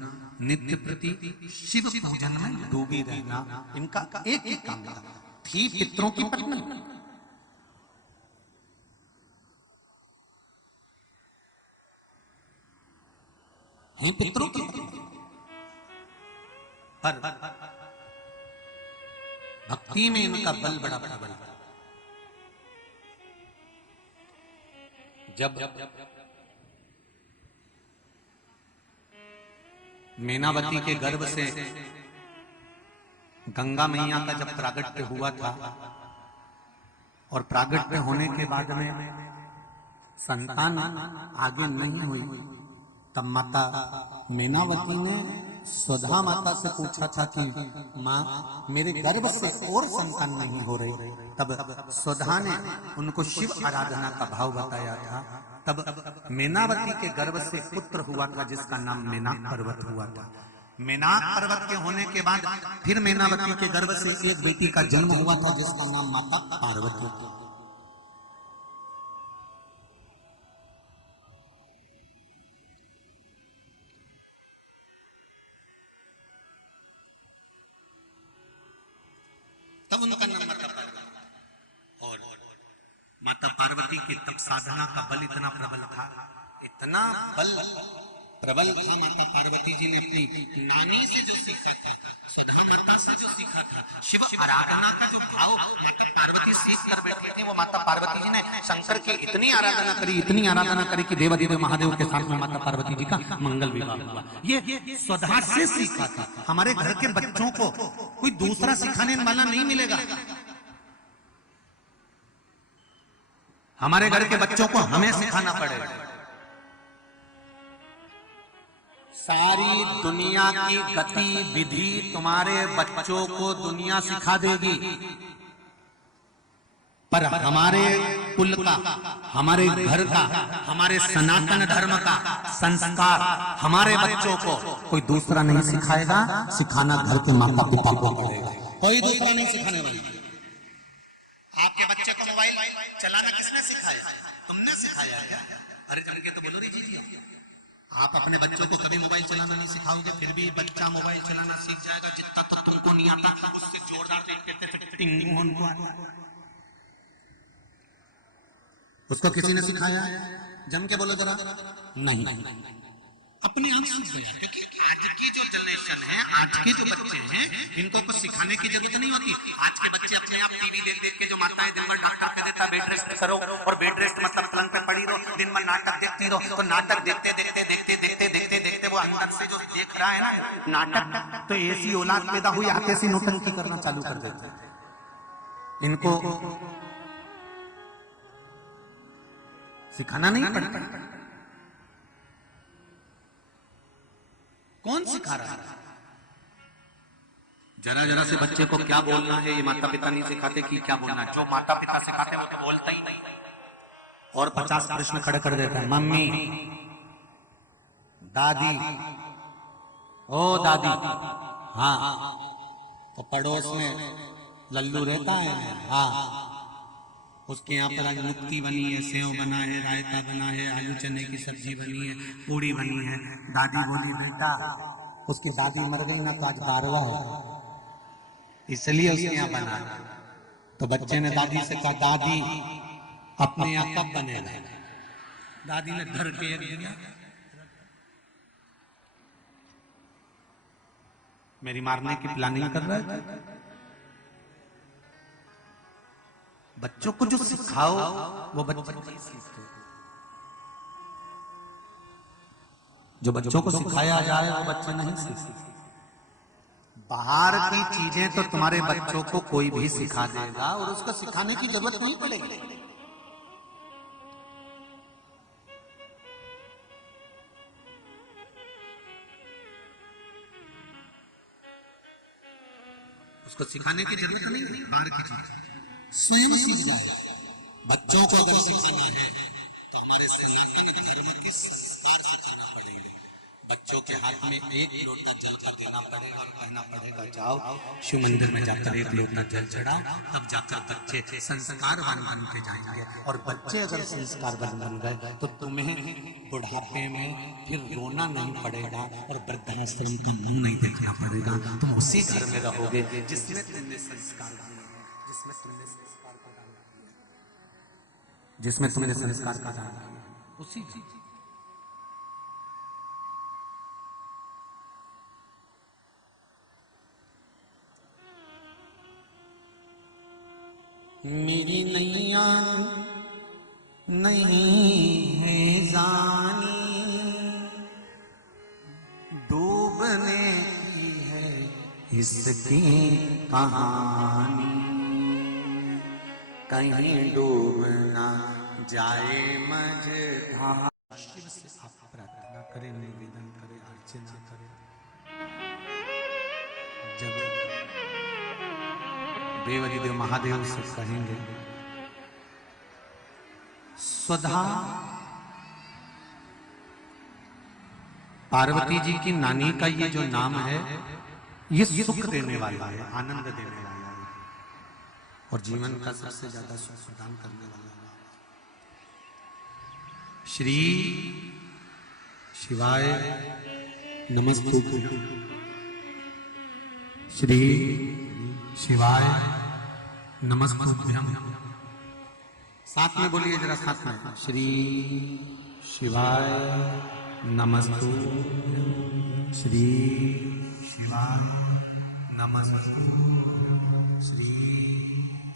नित्य प्रति शिव पूजन में डूबी रहना, इनका एक ही काम था। थी पितरों की पत्नी, हैं पितरों की पत्नी, पर भक्ति में इनका बल बड़ा प्रबल। जब मैनावती के गर्भ से गंगा मैया का जब प्रागट्य हुआ था और प्रागट्य होने के बाद में संतान आगे नहीं हुई, तब माता मैनावती ने सुधा माता से पूछा था कि माँ मेरे गर्भ से और संतान नहीं हो रही। तब सुधा ने उनको शिव आराधना का भाव बताया था। तब मैनावती के गर्भ से पुत्र हुआ था जिसका नाम मैनाक पर्वत हुआ था। मैनाक पर्वत के होने के बाद फिर मैनावती के गर्भ से एक बेटी का जन्म हुआ था जिसका नाम माता पार्वती थी। तब उनका नाम माता पार्वती। और माता पार्वती की तब साधना का बल इतना प्रबल था, इतना बल प्रबल था। माता पार्वती जी ने अपनी नानी से जो सीखा था, सुधा माता से जो सीखा था, शिव आराधना का जो भाव माता पार्वती सीख कर बैठी थी, वो माता पार्वती जी ने शंकर की इतनी आराधना करी, इतनी आराधना करी कि देवाधिदेव महादेव के साथ में माता पार्वती जी का मंगल विवाह हुआ। ये सुधा से सीखा था। हमारे घर के बच्चों को कोई दूसरा सिखाने वाला नहीं मिलेगा। हमारे घर के बच्चों को हमें सिखाना पड़ेगा। सारी दुनिया की गतिविधि तुम्हारे बच्चों को दुनिया सिखा देगी, पर हमारे कुल का, हमारे घर का, हमारे सनातन धर्म का संस्कार हमारे बच्चों को कोई दूसरा नहीं सिखाएगा। सिखाना घर के माता पिता को पड़ेगा, कोई दूसरा नहीं सिखाने वाला। आपके बच्चे को मोबाइल चलाना किसने सिखाया? तुमने सिखाया क्या? अरे जन के तो बोलो रे जी। आप अपने बच्चों को कभी मोबाइल चलाना नहीं सिखाओगे, फिर भी बच्चा मोबाइल चलाना सीख जाएगा। जितना तो तुमको नहीं आता उससे जोरदार उसको किसी ने सिखाया? जम के बोलो जरा। नहीं, अपने आप सीख गया। आज की जो जनरेशन है, आज के जो बच्चे हैं, इनको कुछ सिखाने की जरूरत नहीं होती। आज के बच्चे अपने आप टीवी देख देख के, जो माताएं दिन भर डॉक्टर कह देता बेड रेस्ट करो, और बेड रेस्ट मतलब पलंग पे पड़ी रहो, दिन भर नाटक देखती रहो, तो नाटक देखते देखते देखते देखते देखते देखते वो अंदर से जो देख रहा है ना नाटक, तो ऐसी औलाद पैदा हुई आके ऐसी नौटंकी करना चालू कर देते हैं। इनको सिखाना नहीं पड़ता। कौन सिखा रहा है? जरा जरा से बच्चे को क्या बोलना है ये माता पिता नहीं सिखाते कि क्या बोलना है। जो माता पिता सिखाते वो तो बोलता ही नहीं, और 50 प्रश्न खड़े कर देता है। मम्मी, दादी, ओ दादी, हाँ, तो पड़ोस में लल्लू रहता है, हाँ, उसके यहाँ पर आज मुक्ति बनी है, सेव बना है, रायता बना है, आलू चने की सब्जी बनी है, पूड़ी बनी है। दादी बोली बेटा, उसकी दादी मर गई ना तो आज बारवा है, इसलिए उसके यहाँ बना। तो बच्चे ने दादी से कहा दादी अपने यहाँ कब बनेगा? दादी ने धर के दिया, मेरी मारने की प्लानिंग कर रहा है। बच्चों को जो सिखाओ वो बच्चे सीखते। जो बच्चों को सिखाया जाए वो बच्चे नहीं सीखते। बाहर की चीजें तो तुम्हारे बच्चों को कोई भी सिखा देगा और उसको सिखाने की जरूरत नहीं पड़ेगी। उसको सिखाने की जरूरत नहीं है, बाहर की चीज स्वयं सीख जाए। बच्चों को अगर सिखाना है तो हमारे सनातन धर्म की संस्कार सिखाना पड़ेगा। बच्चों के हाथ में एक लोटा जल का देना पड़ेगा और कहना पड़ेगा जाओ शिव मंदिर में जाकर एक लोटा जल चढ़ाओ, तब जाकर बच्चे संस्कारवान बन के जाएंगे। और बच्चे अगर संस्कारवान बन गए तो तुम्हें बुढ़ापे में फिर रोना नहीं पड़ेगा और वृद्धाश्रम का मुंह नहीं देखना पड़ेगा। तुम उसी घर में रहोगे जिसमें तुमने संस्कार दिए, जिसमें तुमने संस्कार का दान किया, जिसमें तुमने संस्कार का दान किया, उसी चीज। मेरी नैया नहीं है जानी, डूबने की है इसकी कहानी, कहीं डूब ना जाए मझधार। शिव से आप प्रार्थना करें, निवेदन करें, अर्चना करें। जब देवाधिदेव महादेव से कहेंगे स्वधा पार्वती जी की नानी का ये जो नाम है ये सुख देने वाला है, आनंद देने वाला है और जीवन का सबसे ज्यादा सुख प्रदान करने वाला है। श्री शिवाय नमस्तुभ्यं, श्री शिवाय नमस्तुभ्यं। साथ में बोलिए जरा, साथ में, श्री शिवाय नमस्तुभ्यं, श्री शिवाय नमस्तुभ्यं, श्री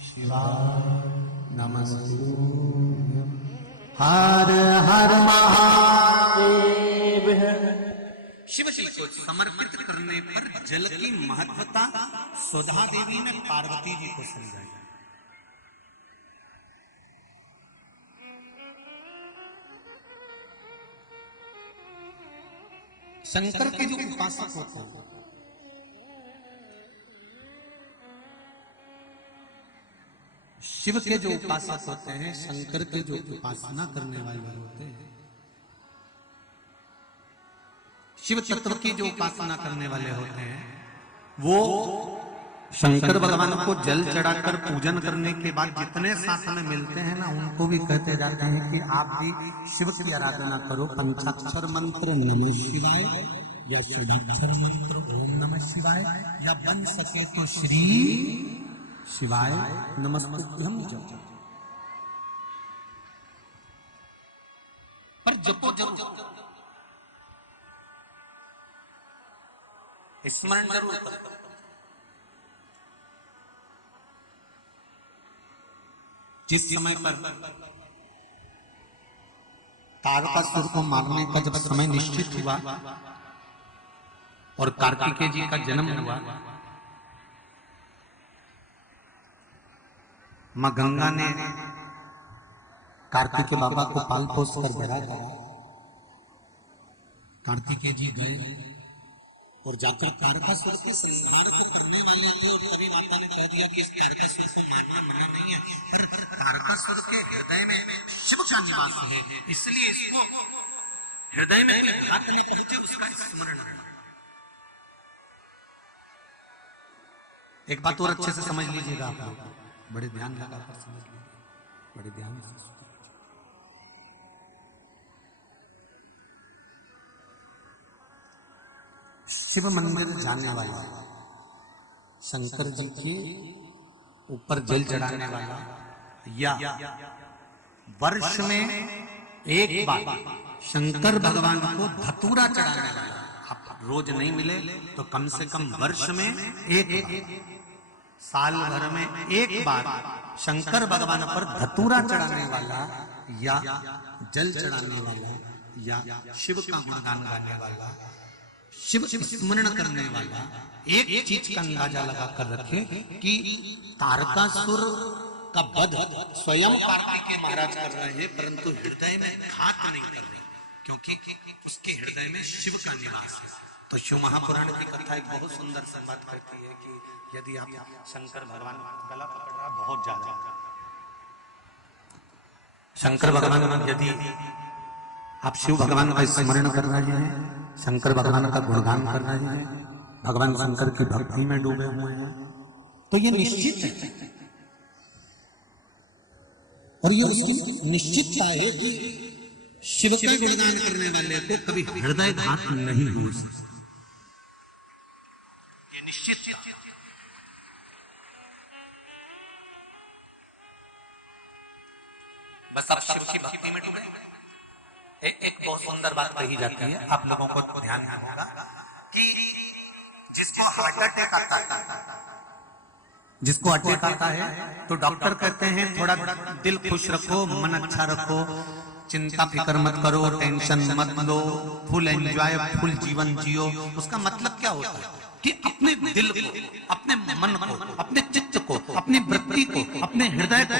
शिवाय नमस्तुभ्यं। हर हर महादेव। शिव जी को समर्पित करने पर जल की महत्वता स्वधा देवी ने पार्वती जी को समझाई। शंकर के जो उपासक होते हैं, शिव के जो उपासक होते हैं, शंकर के जो उपासना करने वाले होते हैं, शिव तत्व की जो उपासना करने वाले होते हैं, वो शंकर भगवान को जल चढ़ाकर पूजन करने के बाद जितने साथ में मिलते हैं ना, उनको भी कहते जाते हैं कि आप भी शिव की आराधना करो। पंचाक्षर मंत्र नमः शिवाय या षडाक्षर मंत्र ओम नमः शिवाय, या बन सके तो श्री शिवाय नमस्तुभ्यं जपो। पर जपो जरूर, स्मरण जरूर करो। जिस समय पर तारकासुर को मारने का जब समय निश्चित हुआ और कार्तिकेय जी का जन्म हुआ, मां गंगा ने कार्तिकेय बाबा को पाल पोस कर बड़ा करा। कार्तिकेय जी गए और जाकर तारकासुर के संहार को करने वाले थे और कभी माता ने कह दिया कि इस तारकासुर को मारना मना नहीं है, पर तारकासुर के हृदय में शिव का निवास है, इसलिए इसको हृदय में घात न पहुंचे उसका स्मरण। एक बात और अच्छे से समझ लीजिएगा, आप लोग बड़े ध्यान लगाकर समझ लीजिए, बड़े ध्यान से। शिव मंदिर जाने वाला, शंकर जी के ऊपर जल चढ़ाने वाला, या वर्ष में एक बार शंकर भगवान को धतूरा चढ़ाने वाला, आप रोज नहीं मिले तो कम से कम वर्ष में एक बार, साल भर में एक बार शंकर भगवान पर धतूरा चढ़ाने वाला या जल चढ़ाने वाला या शिव का गुणगान गाने वाला, शिव स्मरण करने वाला एक चीज का अंदाजा लगाकर रखे कि तारकासुर का वध स्वयं कार्तिकेय महाराज कर रहे हैं, परंतु हृदय में घात नहीं कर रहे, क्योंकि उसके हृदय में शिव का निवास है। तो शिव महापुराण की कथा एक बहुत सुंदर सी बात कहती है कि यदि आप शंकर भगवान गला पकड़ रहा बहुत ज्यादा, शंकर भगवान यदि आप शिव भगवान का स्मरण कर रहे हैं, शंकर भगवान का गुणगान कर रहे हैं, भगवान शंकर की भक्ति में डूबे हुए हैं, तो ये निश्चित है और ये उसकी निश्चितता है कि शिव का गुणगान करने वाले को कभी हृदयघात नहीं हो सकता। ये निश्चित है। बस आप शिव की भक्ति में डूबे। एक बहुत सुंदर बात कही जाती है, आप लोगों को ध्यान होगा कि जिसको हार्ट अटैक आता है, जिसको अटैक आता है तो डॉक्टर कहते हैं थोड़ा दिल खुश रखो, मन अच्छा रखो, चिंता फिक्र मत करो, टेंशन मत लो, फुल एंजॉय, फुल जीवन जियो। उसका मतलब क्या होता है कि अपने दिल को, अपने मन को, अपने चित्त को, अपनी वृत्ति को, अपने हृदय को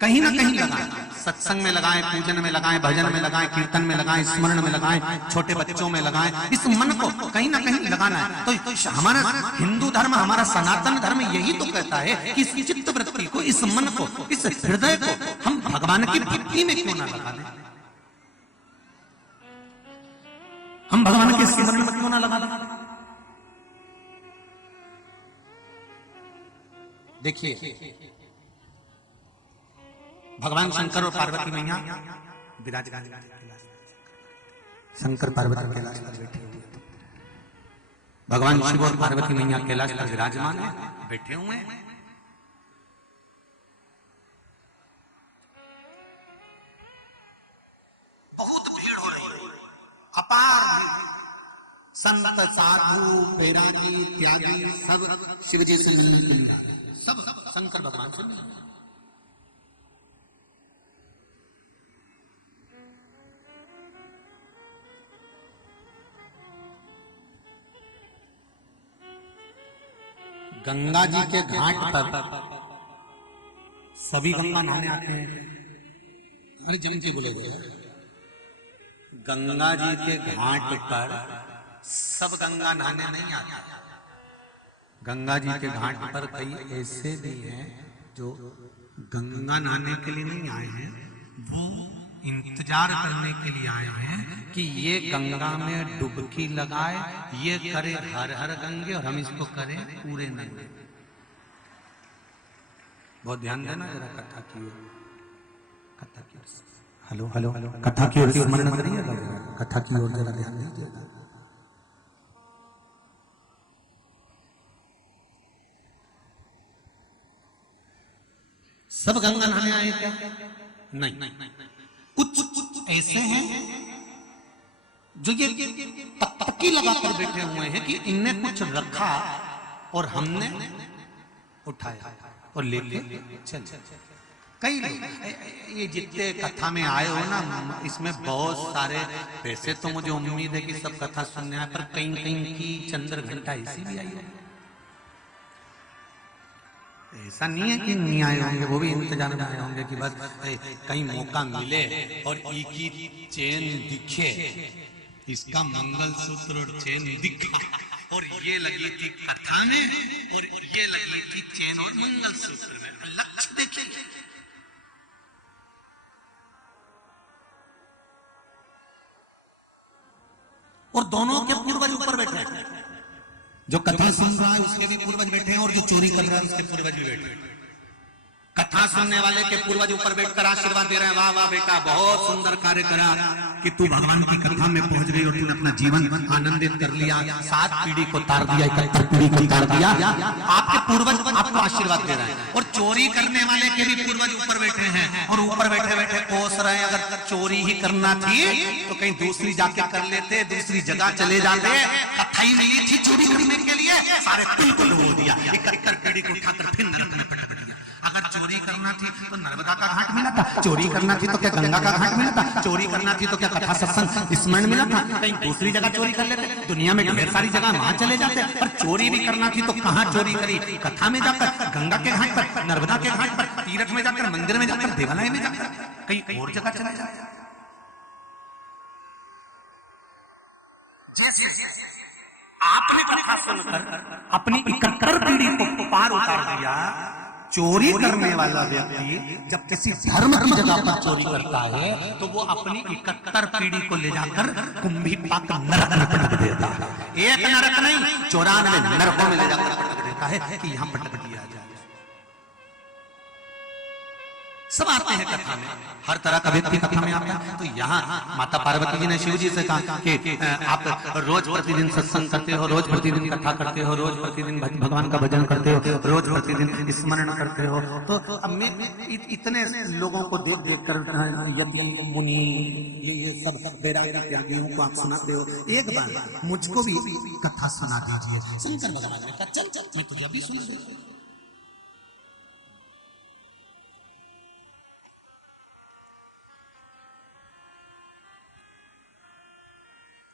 कहीं ना कहीं लगाएं, सत्संग में लगाएं, पूजन में लगाएं, भजन में लगाएं, कीर्तन में लगाएं, स्मरण में लगाएं, छोटे बच्चों में लगाएं। इस मन को कहीं ना कहीं लगाना है। तो हमारा हिंदू धर्म, हमारा सनातन धर्म यही तो कहता है कि इस चित्त वृत्ति को, इस मन को, इस हृदय को हम भगवान की भक्ति में क्यों ना लगा दें, हम भगवान के स्मरण में क्यों ना लगा दें। देखिए भगवान शंकर और पार्वती मैया विराजमान, शंकर पार्वती कैलाश पर बैठे हुए, भगवान शिव और पार्वती मैया कैलाश पर विराजमान है, बैठे हुए हैं। बहुत भीड़ हो रही है, अपार भीड़, संत साधु बैरागी त्यागी सब शिव जी से मिलने, सब शंकर भगवान से मिलने। गंगा जी के घाट पर सभी गंगा नहाने आते हैं। अरे जमती बोले, गंगा जी के घाट पर सब गंगा नहाने नहीं आते। गंगा जी के घाट पर कई ऐसे भी हैं जो गंगा नहाने के लिए नहीं आए हैं, वो इंतजार करने के लिए आए हैं कि ये गंगा में डुबकी लगाए, ये करे हर हर गंगे और हम इसको करें पूरे नहीं। बहुत ध्यान देना जरा कथा की ओर, कथा की ओर, हेलो हेलो हेलो, कथा की ओर स्मरण करिएगा, कथा की ओर जरा ध्यान दीजिएगा। सब गंगा नहाने आए क्या? नहीं, कुछ ऐसे हैं जो ये तकती लगाकर बैठे हुए हैं कि इनने कुछ रखा और हमने उठाया और लेके चल। कई लोग ये जितने कथा में आए हो ना, इसमें बहुत सारे, वैसे तो मुझे उम्मीद है कि सब कथा सुनने आए, पर कहीं कहीं की चंद्र घंटा ऐसी भी आई है। ऐसा नहीं है कि नहीं आए होंगे, वो भी इंतजार में आए होंगे कि बस कहीं मौका मिले और एक ही चेन दिखे, इसका मंगलसूत्र और चेन दिखा, और ये लगी थी कथा में और ये लगी थी चेन और मंगलसूत्र में। लक्ष्य देखिए, और दोनों के पूर्वज ऊपर बैठे हैं। जो कथा सुन रहा है उसके भी पूर्वज बैठे हैं और जो चोरी कर रहा है उसके पूर्वज भी बैठे हैं। कथा सुनने वाले के पूर्वज ऊपर बैठकर आशीर्वाद दे रहे हैं, वाह वाह बेटा बहुत सुंदर कार्य करा कि तू भगवान की कथा में पहुंच गई और तूने अपना जीवन आनंदित कर लिया, 7 पीढ़ी को तार दिया, 71 पीढ़ी को तार दिया। आपके पूर्वज आपको आशीर्वाद दे रहे हैं। और चोरी करने वाले के भी पूर्वज ऊपर बैठे हैं और ऊपर बैठे बैठे कोस रहे हैं, अगर चोरी ही करना थी तो कहीं दूसरी जाके कर लेते, दूसरी जगह चले जाते। कथा ही मिली थी चोरी करने के लिए, सारे कुल को डुबो दिया, 71 पीढ़ी को उठाकर फिर नरक में पटक दिया। अगर चोरी करना थी तो नर्मदा का घाट मिला था, चोरी करना थी तो क्या गंगा का घाट मिला था, चोरी करना थी तो क्या कथा सत्संग स्मरण मिला था, कहीं दूसरी जगह चोरी कर लेते। दुनिया में ढेर सारी जगह वहां चले जाते, पर चोरी भी करना थी तो कहाँ चोरी करी? कथा में जाकर, गंगा के घाट पर, नर्मदा के घाट पर, तीर्थ में जाकर, मंदिर में जाकर, देवालय में जाकर, कहीं और जगह चले जाते। आपने कथा सुनकर अपनी 71 पीढ़ी को पार उतार दिया। चोरी करने वाला व्यक्ति जब किसी धर्म की जगह पर चोरी करता है तो वो अपनी 71 पीढ़ी को ले जाकर कुंभी पाक नरक में पटक देता है। एक नरक नहीं, 94 नरकों में ले जाकर पटक देता है कि यहाँ पटक दिया जाए। सब आते हैं कथा में, हर तरह का व्यक्ति कथा में आता है। तो यहाँ माता पार्वती जी ने शिव जी से कहा कि आप रोज प्रतिदिन सत्संग करते हो, रोज प्रतिदिन कथा करते हो, रोज प्रतिदिन भगवान का भजन करते हो, रोज प्रतिदिन स्मरण करते हो। तो अब मैं इतने लोगों को देख कर यति मुनि ये सब वैरागी त्यागियों को आप सुनाते हो, एक बार मुझको भी कथा सुना दीजिए। शंकर भगवान ने कहा चल चल मैं तुझे अभी सुना देता हूं।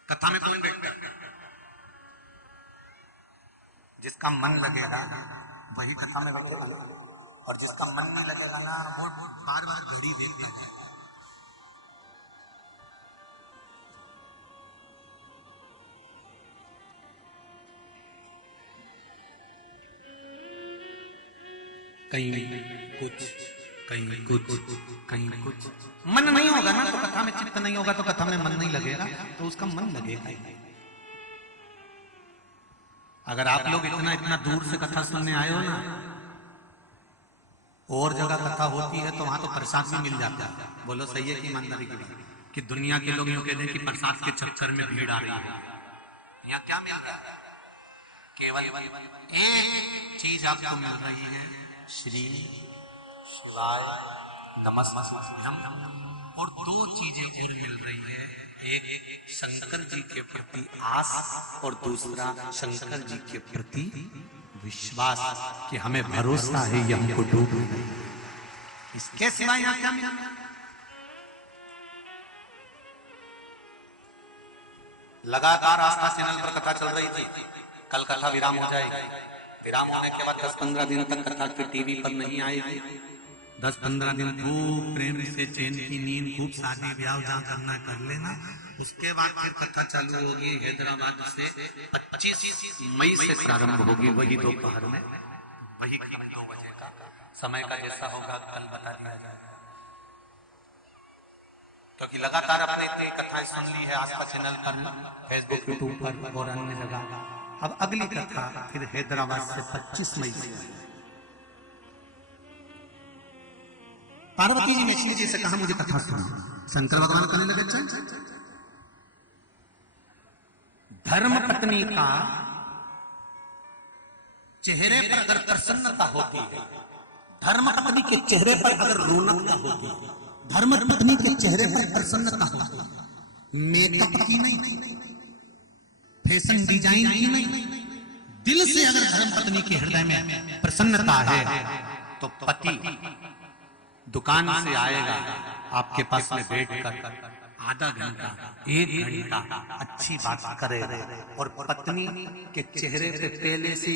कथा में कौन बैठता है? जिसका मन लगेगा वही कथा में बैठेगा, और जिसका मन नहीं लगेगा ना वो बार बार घड़ी देखता है। कहीं कुछ कहीं कुछ कहीं कुछ मन नहीं होगा ना, तो कथा में चित्त नहीं होगा, तो कथा में मन नहीं लगेगा, तो उसका मन लगेगा। अगर आप लोग इतना दूर से कथा सुनने आए हो ना, और जगह कथा होती है तो वहां तो प्रसाद भी मिल जाता है। बोलो सही है कि ईमानदारी की बात? कि दुनिया के लोग यूं कहते हैं कि प्रसाद के चक्कर में भीड़ आ रही है। यहाँ क्या मिल रहा है? केवल एक चीज आपको मिल रही है, श्री शिवाय नमस्तुभ्यम, और दो चीजें और मिल रही है। एक शंकर जी के प्रति आस, और दूसरा शंकर जी के प्रति विश्वास कि हमें भरोसा है ये हमको डूब गई। इसके सिवा यहाँ क्या मिला? लगातार आस्था चैनल पर कथा चल रही थी। कल कथा विराम हो जाएगी। विराम होने के बाद 10-15 दिन तक कथा फिर टीवी पर नहीं आएगी। 10-15 दिन खूब प्रेम से चैन की नींद, खूब शादी ब्याह जहाँ करना कर लेना। उसके बाद फिर कथा चालू होगी हैदराबाद से। 25 मई से प्रारंभ होगी, वही दोपहर में, वही 2 बजे का समय का जैसा होगा कल बता दिया जाएगा। क्योंकि लगातार अपने इतनी कथाएं सुन ली है आस्था चैनल पर, फेसबुक यूट्यूब पर और अन्य जगह। अब अगली कथा फिर हैदराबाद से 25 मई से। पार्वती जी ने शिव जी से कहा मुझे कथा सुना। शंकर भगवान कहने लगे चल। धर्म पत्नी का चेहरे पर अगर प्रसन्नता होती है, धर्म पत्नी के चेहरे पर अगर रौनकता होती है, धर्म पत्नी के चेहरे पर प्रसन्नता होती है, मेकअप की नहीं, फैशन डिजाइन की नहीं, दिल से अगर धर्म पत्नी के हृदय में प्रसन्नता है तो पति दुकान से आएगा, आपके पास में बैठकर आधा घंटा 1 घंटा अच्छी बात करेगा। और पत्नी के चेहरे पे पहले से,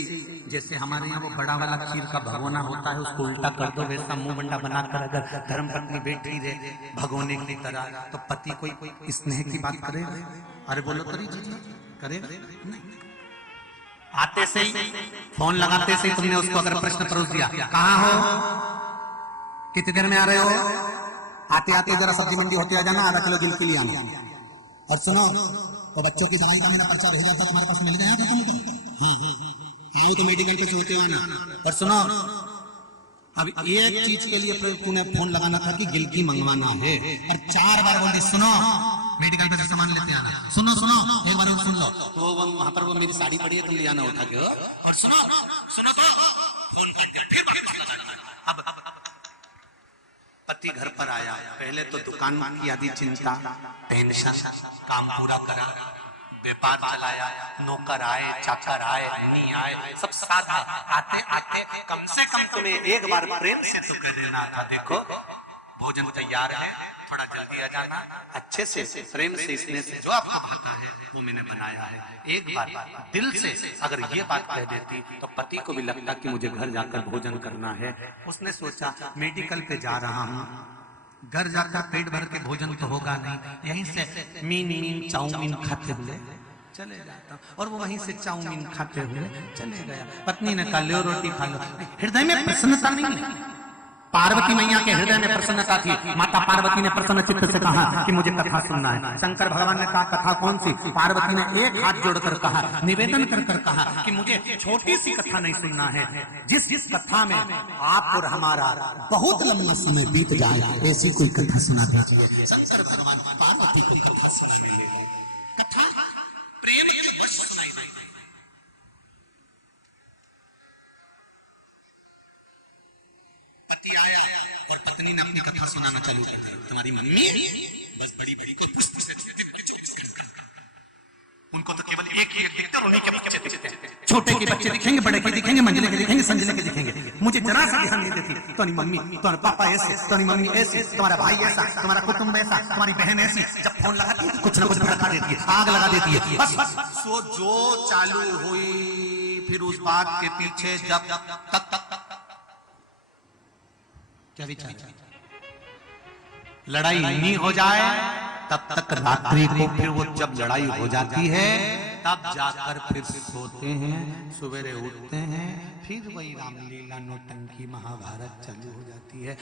जैसे हमारे यहाँ वो बड़ा वाला खीर का भगोना होता है, उसको उल्टा कर दो, वैसा मुंह बंडा बनाकर अगर धर्म पत्नी बैठी रहे भगोने की तरह, तो पति कोई स्नेह की बात करेगा? अरे बोलो तरी जी करेगा नहीं। आते से ही फोन लगाते से तुमने उसको अगर प्रश्न परोस दिया, कहाँ हो, कितनी देर में आ रहे हो, आते आते जरा सब्जी मंडी होते आ जाना, आधा किलो दिल के लिए आना। और सुनो, वो बच्चों की दवाई का मेरा पर्चा भेजा था, तुम्हारे पास मिल गया? हाँ तो मेडिकल के चलते हुए ना। और सुनो, अब एक चीज के लिए तूने फोन लगाना था कि गिलकी मंगवाना है, और 4 बार बोले सुनो मेडिकल पे से सामान लेते आना, सुनो सुनो, एक बार सुन लो। तो वहां पर वो मेरी साड़ी पड़ी है, तुम ले आना उठा के। और सुनो सुनो तो फोन कर दिया, फिर अब पति घर पर आया, पहले तो दुकान की आदि चिंता, टेंशन, काम पूरा करा, व्यापार चलाया, नौकर आए, चाकर आए, नहीं आए, सब साधा। आते आते कम से कम तुम्हें एक बार प्रेम से तो कह देना था, देखो भोजन तैयार है, थोड़ा जल्दी आ जाना, अच्छे से प्रेम से स्नेह से जो आपको भाता है वो मैंने बनाया है। एक बार दिल से अगर ये बात कह देती तो पति को भी लगता कि मुझे घर जाकर भोजन करना है। उसने सोचा मेडिकल पे जा रहा हूँ, घर जाकर पेट भर के भोजन तो होगा नहीं, यहीं से मीन चाउमीन खाते हुए चले जाता हूं। और वो वहीं से चाउमीन खाते हुए चले गया। पत्नी ने कहा लो रोटी खा लो। हृदय में प्रसन्नता नहीं है। पार्वती मैया के हृदय में प्रसन्नता थी। माता पार्वती ने प्रसन्न चित्त से कहा कि मुझे कथा सुनना है। शंकर भगवान ने कहा कथा कौन सी? पार्वती ने एक हाथ जोड़कर कहा, निवेदन कर कहा कि मुझे छोटी सी कथा नहीं सुनना है, जिस कथा में आप और हमारा बहुत लंबा समय बीत जाए, ऐसी कोई कथा सुना दीजिए। शंकर भगवान पार्वती को कथा सुनाने लगे। कथा प्रेम की बस सुनाई दी। पति आया और पत्नी ने अपनी कथा सुनाना चालू कर दिया। तुम्हारी मम्मी बस बड़ी बड़ी को उनको तो केवल एक ही दिखते और उन्हीं के बच्चे दिखते हैं। छोटे के बच्चे दिखेंगे, बड़े के दिखेंगे, मंझले के दिखेंगे, संजले के दिखेंगे। मुझे जरा सा ध्यान नहीं देती। तुम्हारी मम्मी, तुम्हारे पापा ऐसे, तुम्हारी मम्मी ऐसे, तुम्हारा भाई ऐसा, तुम्हारा कुटुंब ऐसा, तुम्हारी बहन ऐसी। जब फोन लगाती है कुछ ना कुछ भड़का देती है, आग लगा देती है। बस सो जो चालू हुई, फिर उस बात के पीछे जब तक क्या विचार? लड़ाई नहीं हो जाए तब तक रात्रि को, फिर वो जब लड़ाई हो जाती है तब जाकर फिर सोते हैं, सवेरे उठते हैं, फिर वही रामलीला नौटंकी महाभारत चालू हो जाती है।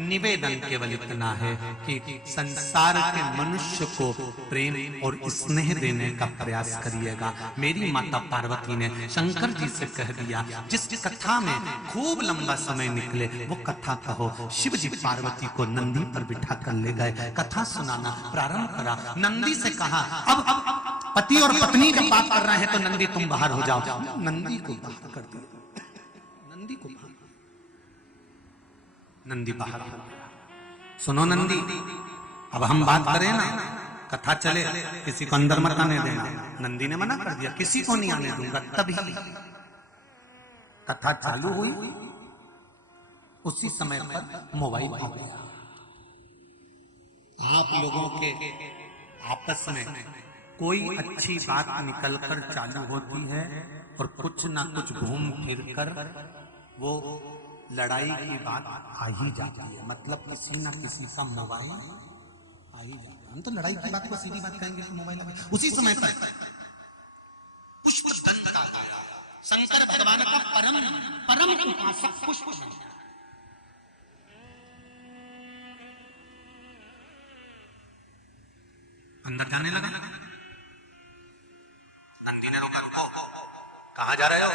निवेदन केवल इतना है कि संसार के मनुष्य को प्रेम और स्नेह देने का प्रयास करिएगा। मेरी माता पार्वती ने शंकर जी से कह दिया, जिस कथा में खूब लंबा समय निकले वो कथा कहो। शिव जी पार्वती को नंदी पर बिठा कर ले गए, कथा सुनाना प्रारंभ करा। नंदी से कहा, अब पति और पत्नी जब बात कर रहे हैं तो नंदी तुम बाहर हो जाओ। नंदी को बाहर कर दिया, नंदी को बाहर। नंदी बाहर हो गया। सुनो नंदी, अब हम बात करें ना, कथा चले, किसी को अंदर मत आने देना। नंदी ने मना कर दिया, किसी को नहीं आने दूंगा। तभी कथा चालू हुई, उसी समय पर मोबाइल आ गया। आप लोगों के आपस में कोई अच्छी बात निकलकर चालू होती है और कुछ ना कुछ घूम फिर कर वो लड़ाई की बात आ ही जाती है। मतलब किसी ना किसी का मोबाइल आ ही जाता है। हम तो लड़ाई की बात को सीधी बात कहेंगे कि मोबाइल। उसी समय पर पुष्पदंत का शंकर भगवान का परम उपासक पुष्पदंत अंदर जाने लगा। नंदी ने रोका, रुको, कहां जा रहे हो?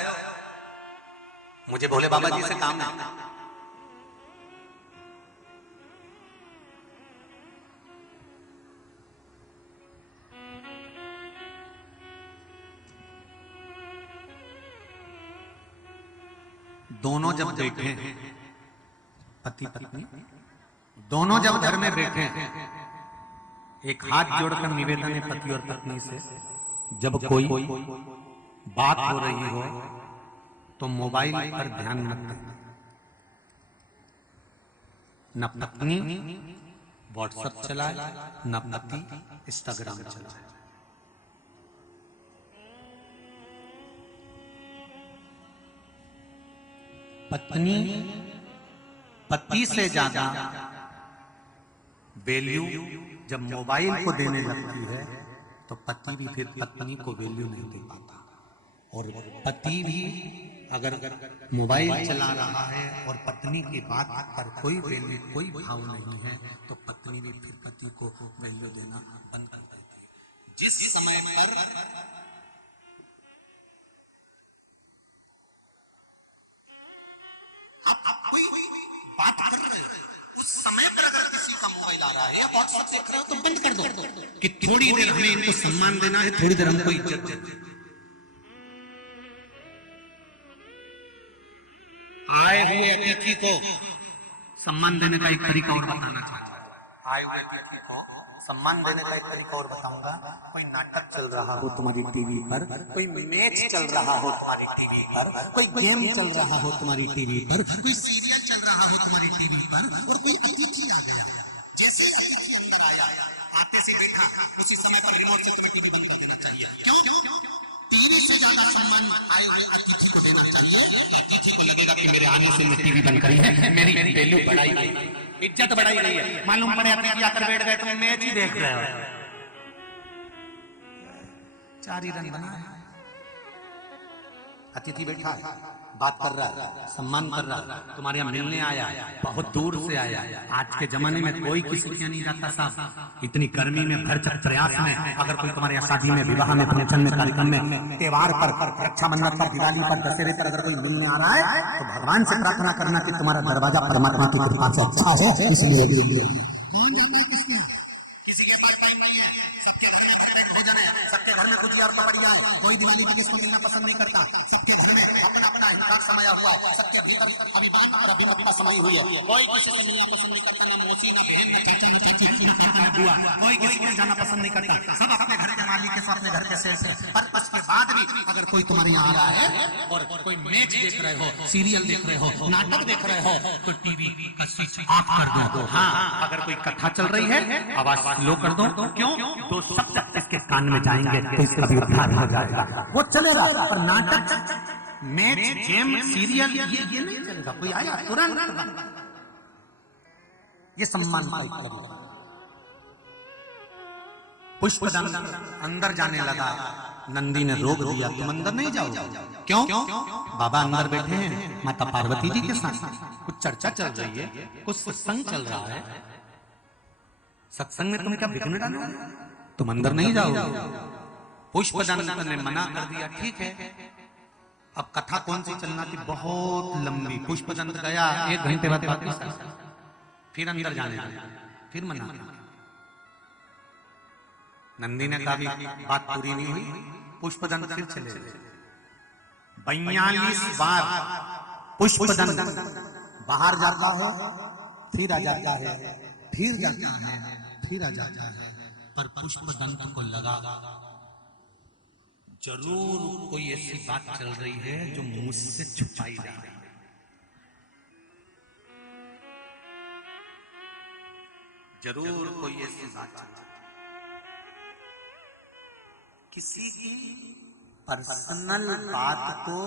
मुझे भोले बाबा जी से काम है। दोनों जब बैठे, पति पत्नी दोनों जब घर में बैठे, एक हाथ जोड़कर निवेदन है पति और पत्नी से, जब कोई बात हो रही हो तो मोबाइल पर ध्यान मत देना। न पत्नी व्हाट्सएप चलाए, न पति इंस्टाग्राम चलाए। पत्नी पति से ज्यादा वैल्यू जब मोबाइल को देने लगती है तो पति भी फिर पत्नी को वैल्यू नहीं दे पाता। और पति भी अगर मोबाइल चला रहा है और पत्नी की बात पर कोई वैल्यू, कोई भाव नहीं है, तो पत्नी भी फिर पति को वैल्यू देना बंद कर देती है। जिस समय पर आप कोई बात कर रहे हो, उस समय पर अगर किसी का मोबाइल आ रहा है या व्हाट्सएप देख रहे हो तो बंद कर दो कि थोड़ी देर हमें इनको सम्मान देना है, थोड़ी देर हमको इज्जत देना है। आए हुए अतिथि को सम्मान देने का एक तरीका और बताना चाहूंगा। आए हुए अतिथि को सम्मान देने का एक तरीका और बताऊंगा। कोई नाटक चल रहा हो तुम्हारी टीवी पर, कोई मैच चल रहा हो तुम्हारी टीवी पर, कोई गेम चल रहा हो तुम्हारी टीवी पर, कोई सीरियल चल रहा हो तुम्हारी टीवी पर, और कोई अतिथि आ गया, जैसे अतिथि अंदर आया, आते से देखा, उसी समय पर बिना चित्र में टीवी बंद कर देना चाहिए। क्यों? टीवी से ज्यादा सम्मान आए हुए अतिथि को देना चाहिए। अतिथि को लगेगा कि मेरे आने से मैं टीवी बंद करी है, मेरी वैल्यू बढ़ाई गई, इज्जत बढ़ाई गई है। मालूम पड़े अतिथि आकर बैठ गए तो मैच ही देख रहे हो। 4 ही रन बना। अतिथि बैठा है, बात कर रहा है, सम्मान कर रहा है, तुम्हारे यहाँ मिलने आया है, बहुत दूर से आया है। आज के जमाने में कोई किसी के नहीं जाता साहब। इतनी गर्मी में भरचक प्रयास में अगर कोई तुम्हारे यहाँ शादी में, विवाह में, फंक्शन में, कार्यक्रम में, त्योहार पर, रक्षाबंधन पर, दिवाली पर, दशहरे पर अगर कोई मिलने आ रहा है तो भगवान से प्रार्थना करना कि तुम्हारा दरवाजा परमात्मा की कृपा से अच्छा है, इसलिए कौन जाता है किसके, किसी के पास टाइम नहीं है, सबके घर में भोजन है, सबके घर में गुजिया और पपड़िया है, कोई दिवाली पर इसको मिलना पसंद नहीं करता, सबके घर में अपना अपना इफ्तार समय हुआ है, सबके जीवन अभिमान और अभिमत का समय हुई है, कोई किसी से मिलना पसंद नहीं करता, ना मौसी, ना बहन, ना चाचा, ना चाची, ना काका, ना बुआ, कोई किसी के जाना पसंद नहीं करता, सब अपने घर के मालिक के साथ, अपने घर के सेल से। पर उसके बाद भी अगर कोई तुम्हारे यहाँ आ रहा है और कोई मैच देख रहे हो, सीरियल देख रहे हो, नाटक देख रहे हो, तो टीवी का स्विच ऑफ कर दो। हाँ, अगर कोई कथा चल रही है आवाज लो कर दो। क्यों? तो सब तक इसके कान में जाएंगे तो इसका भी उद्धार हो जाएगा, वो चलेगा। पर नाटक, मैच, गेम, सीरियल ये नहीं चलेगा। कोई आया तुरंत ये सम्मान का पुष्पदान अंदर जाने लगा, नंदी ने रोक दिया, तुम अंदर नहीं जाओ। क्यों? बाबा अंदर बैठे हैं माता पार्वती जी के साथ, कुछ चर्चा चल रही है, कुछ सत्संग चल रहा है, सत्संग में तुम्हें क्या बिगड़ डाला, तुम अंदर नहीं जाओ। पुष्पदंत ने मना कर दिया, ठीक है। अब कथा कौन सी चलना थी, बहुत लंबी। पुष्पदंत गया, 1 घंटे बाद वापस आया, फिर अंदर जाने लगा, फिर मना किया। नंदी ने कहा बात पूरी नहीं हुई, पुष्पदंत फिर चले गए। 42 बार पुष्पदंत बाहर जाता है, फिर आ जाता है, फिर जाता है, फिर आ जाता है। पर पुष्पदंत को लगा जरूर कोई ऐसी बात चल रही है जो मुझसे छुपाई जा रही है। जरूर कोई ऐसी बात चल रही है, किसी की पर्सनल बात को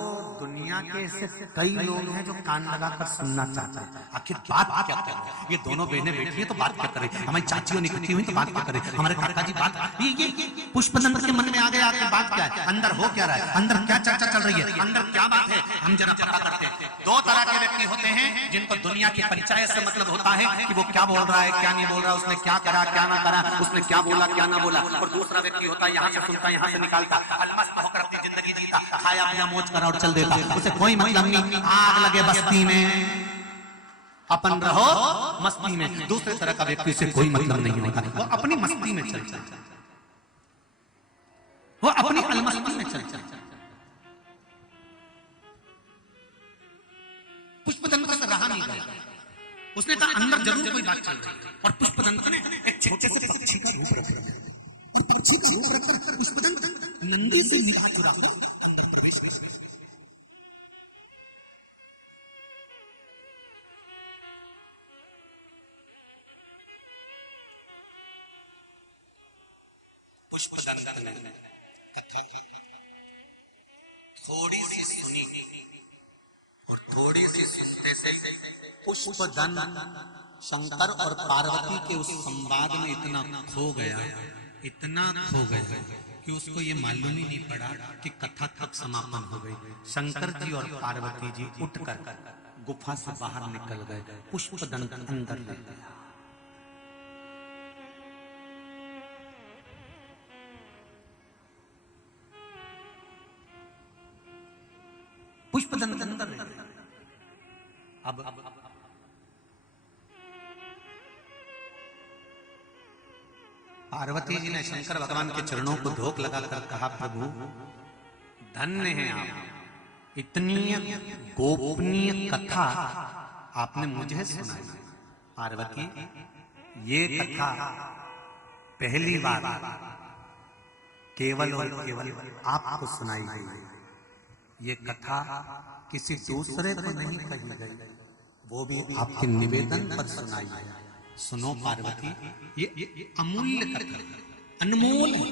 दुनिया के ऐसे कई लोग हैं जो कान लगाकर सुनना चाहते हैं। आखिर बात क्या कर रहे हैं, ये दोनों बहनें बैठी हैं तो बात क्या करें, हमारी चाचियों निकलती हुई तो बात क्या करें, हमारे काका जी बात, ये पुष्पदंत के मन में आ गया कि बात क्या है, अंदर हो क्या रहा है, अंदर क्या चर्चा चल रही है, अंदर क्या बात है, हम जरा पता करते हैं। 2 तरह के व्यक्ति होते हैं जिनको दुनिया की पंचायत से मतलब होता है कि वो क्या बोल रहा है, क्या नहीं बोल रहा, उसने क्या करा, क्या ना करा, उसने क्या बोला, क्या ना बोला। और दूसरा व्यक्ति होता है यहाँ से सुनता, यहाँ से निकालता, जिंदगी जीता, खाया पिया मौज करा और चल देता, उसे कोई मतलब नहीं। आग लगे बस्ती में, अपन रहो मस्ती में। दूसरे तरह का व्यक्ति से कोई मतलब नहीं होता, वो अपनी मस्ती में चल चल, वो अपनी अलमस्ती में चल चल। पुष्पदंत से रहा नहीं गया, उसने कहा अंदर जरूर कोई बात चल रही है। और पुष्पदंत ने एक छोटे से पक्षी का रूप रखा, और पक्षी का रूप रखकर पुष्पदंत नंदी से निगाह चुरा कर अंदर प्रवेश किया। पुष्पदंत ने कथा थोड़ी सी सुनी और थोड़ी सी सुनने से पुष्पदंत शंकर और पार्वती के उस संवाद में इतना खो गया कि उसको ये मालूम ही नहीं पड़ा कि कथा कब समापन हो गई। शंकर जी और पार्वती जी उठकर गुफा से बाहर निकल गए, पुष्पदंत अंदर ले गया। पुष्पदंत अंदर ले गया। अब पार्वती जी ने शंकर भगवान के चरणों को धोख लगाकर कहा, प्रभु धन्य हैं आप, इतनी गोपनीय कथा आपने मुझे सुनाई। पार्वती, ये कथा पहली बार केवल और केवल आपको सुनाई गई। ये कथा किसी दूसरे को नहीं कही गई, वो भी आपके निवेदन पर सुनाई गई। सुनो पार्वती, ये अमूल्य कथा, अनमोल है।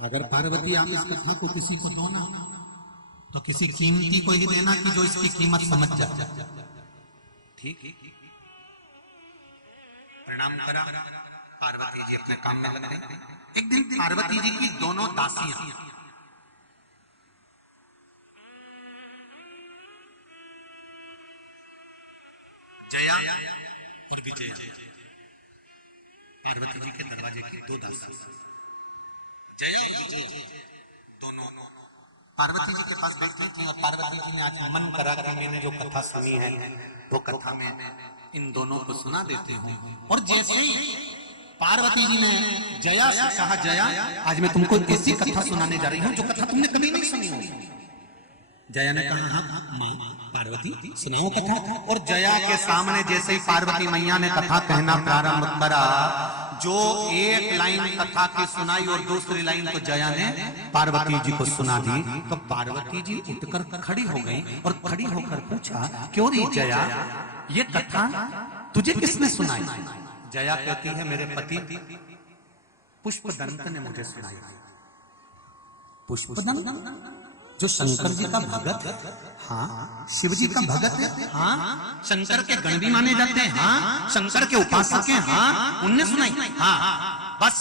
अगर पार्वती आप इस कथा को किसी को दो ना, तो किसी कीमती को ही देना कि जो इसकी कीमत समझ जाए। ठीक, प्रणाम करा, पार्वती जी अपने काम में लग गई। एक दिन पार्वती जी की दोनों दासियां जया और विजया, पार्वती जी के दरवाजे की दो दासियां जया और विजया दोनों पार्वती जी के पास बैठी थी और पार्वती जी ने आज मन करा कि मैंने जो कथा सुनी है वो कथा में इन दोनों को सुना देती हूँ। और जैसे ही पार्वती जी ने जया से कहा, जया आज मैं तुमको ऐसी कथा सुनाने जा रही हूँ जो कथा तुमने कभी नहीं सुनी होगी। जया ने कहा, हाँ माँ पार्वती सुनाओ कथा। और जया के सामने जैसे ही पार्वती मैया ने कथा कहना प्रारंभ करा, जो एक लाइन कथा की सुनाई और दूसरी लाइन तो जया ने पार्वती जी को सुना दी, तो पार्वती जी उठकर खड़ी हो गई और खड़ी होकर पूछा, क्यों री जया ये कथा तुझे किसने सुनाई? जया कहती है, मेरे पति पुष्पदंत ने मुझे सुनाई। पुष्पदंत जो शंकर जी का भगत है, हाँ शिव जी का भगत है, हाँ शंकर के गण भी माने जाते हैं, हाँ शंकर के उपासक हैं, हाँ उनने सुनाई। हाँ बस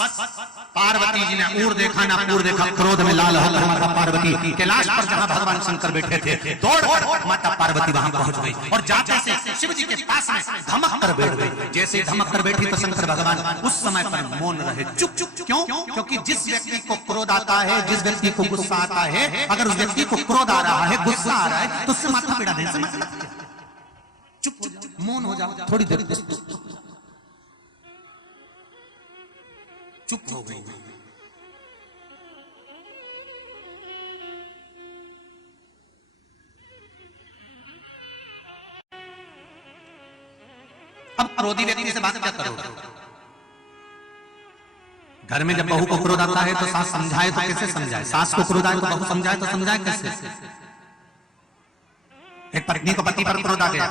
पार्वती जी ने ऊर देखा ना पूर देखा, क्रोध में लाल होकर माता पार्वती कैलाश पर जहाँ भगवान शंकर बैठे थे दौड़ माता पार्वती वहां पहुंच गई और जाते से शिव जी के पास में धमक कर बैठ गई। जैसे धमक कर बैठी तो शंकर भगवान उस समय पर मौन रहे, चुप चुप। क्यों? क्योंकि जिस व्यक्ति को क्रोध आता है, जिस व्यक्ति को गुस्सा आता है, अगर उस व्यक्ति को क्रोध आ रहा है, गुस्सा आ रहा है, तो उससे माथा पीड़ा देने से मतलब चुप चुप मौन हो जाओ थोड़ी देर। चुप हो गई। अब क्रोधी व्यक्ति से बात क्या करोगे? घर में जब बहू को क्रोध आता है तो सास समझाए तो कैसे समझाए? सास को क्रोध आए तो बहू समझाए तो समझाए कैसे? एक पत्नी को पति पर क्रोध आ गया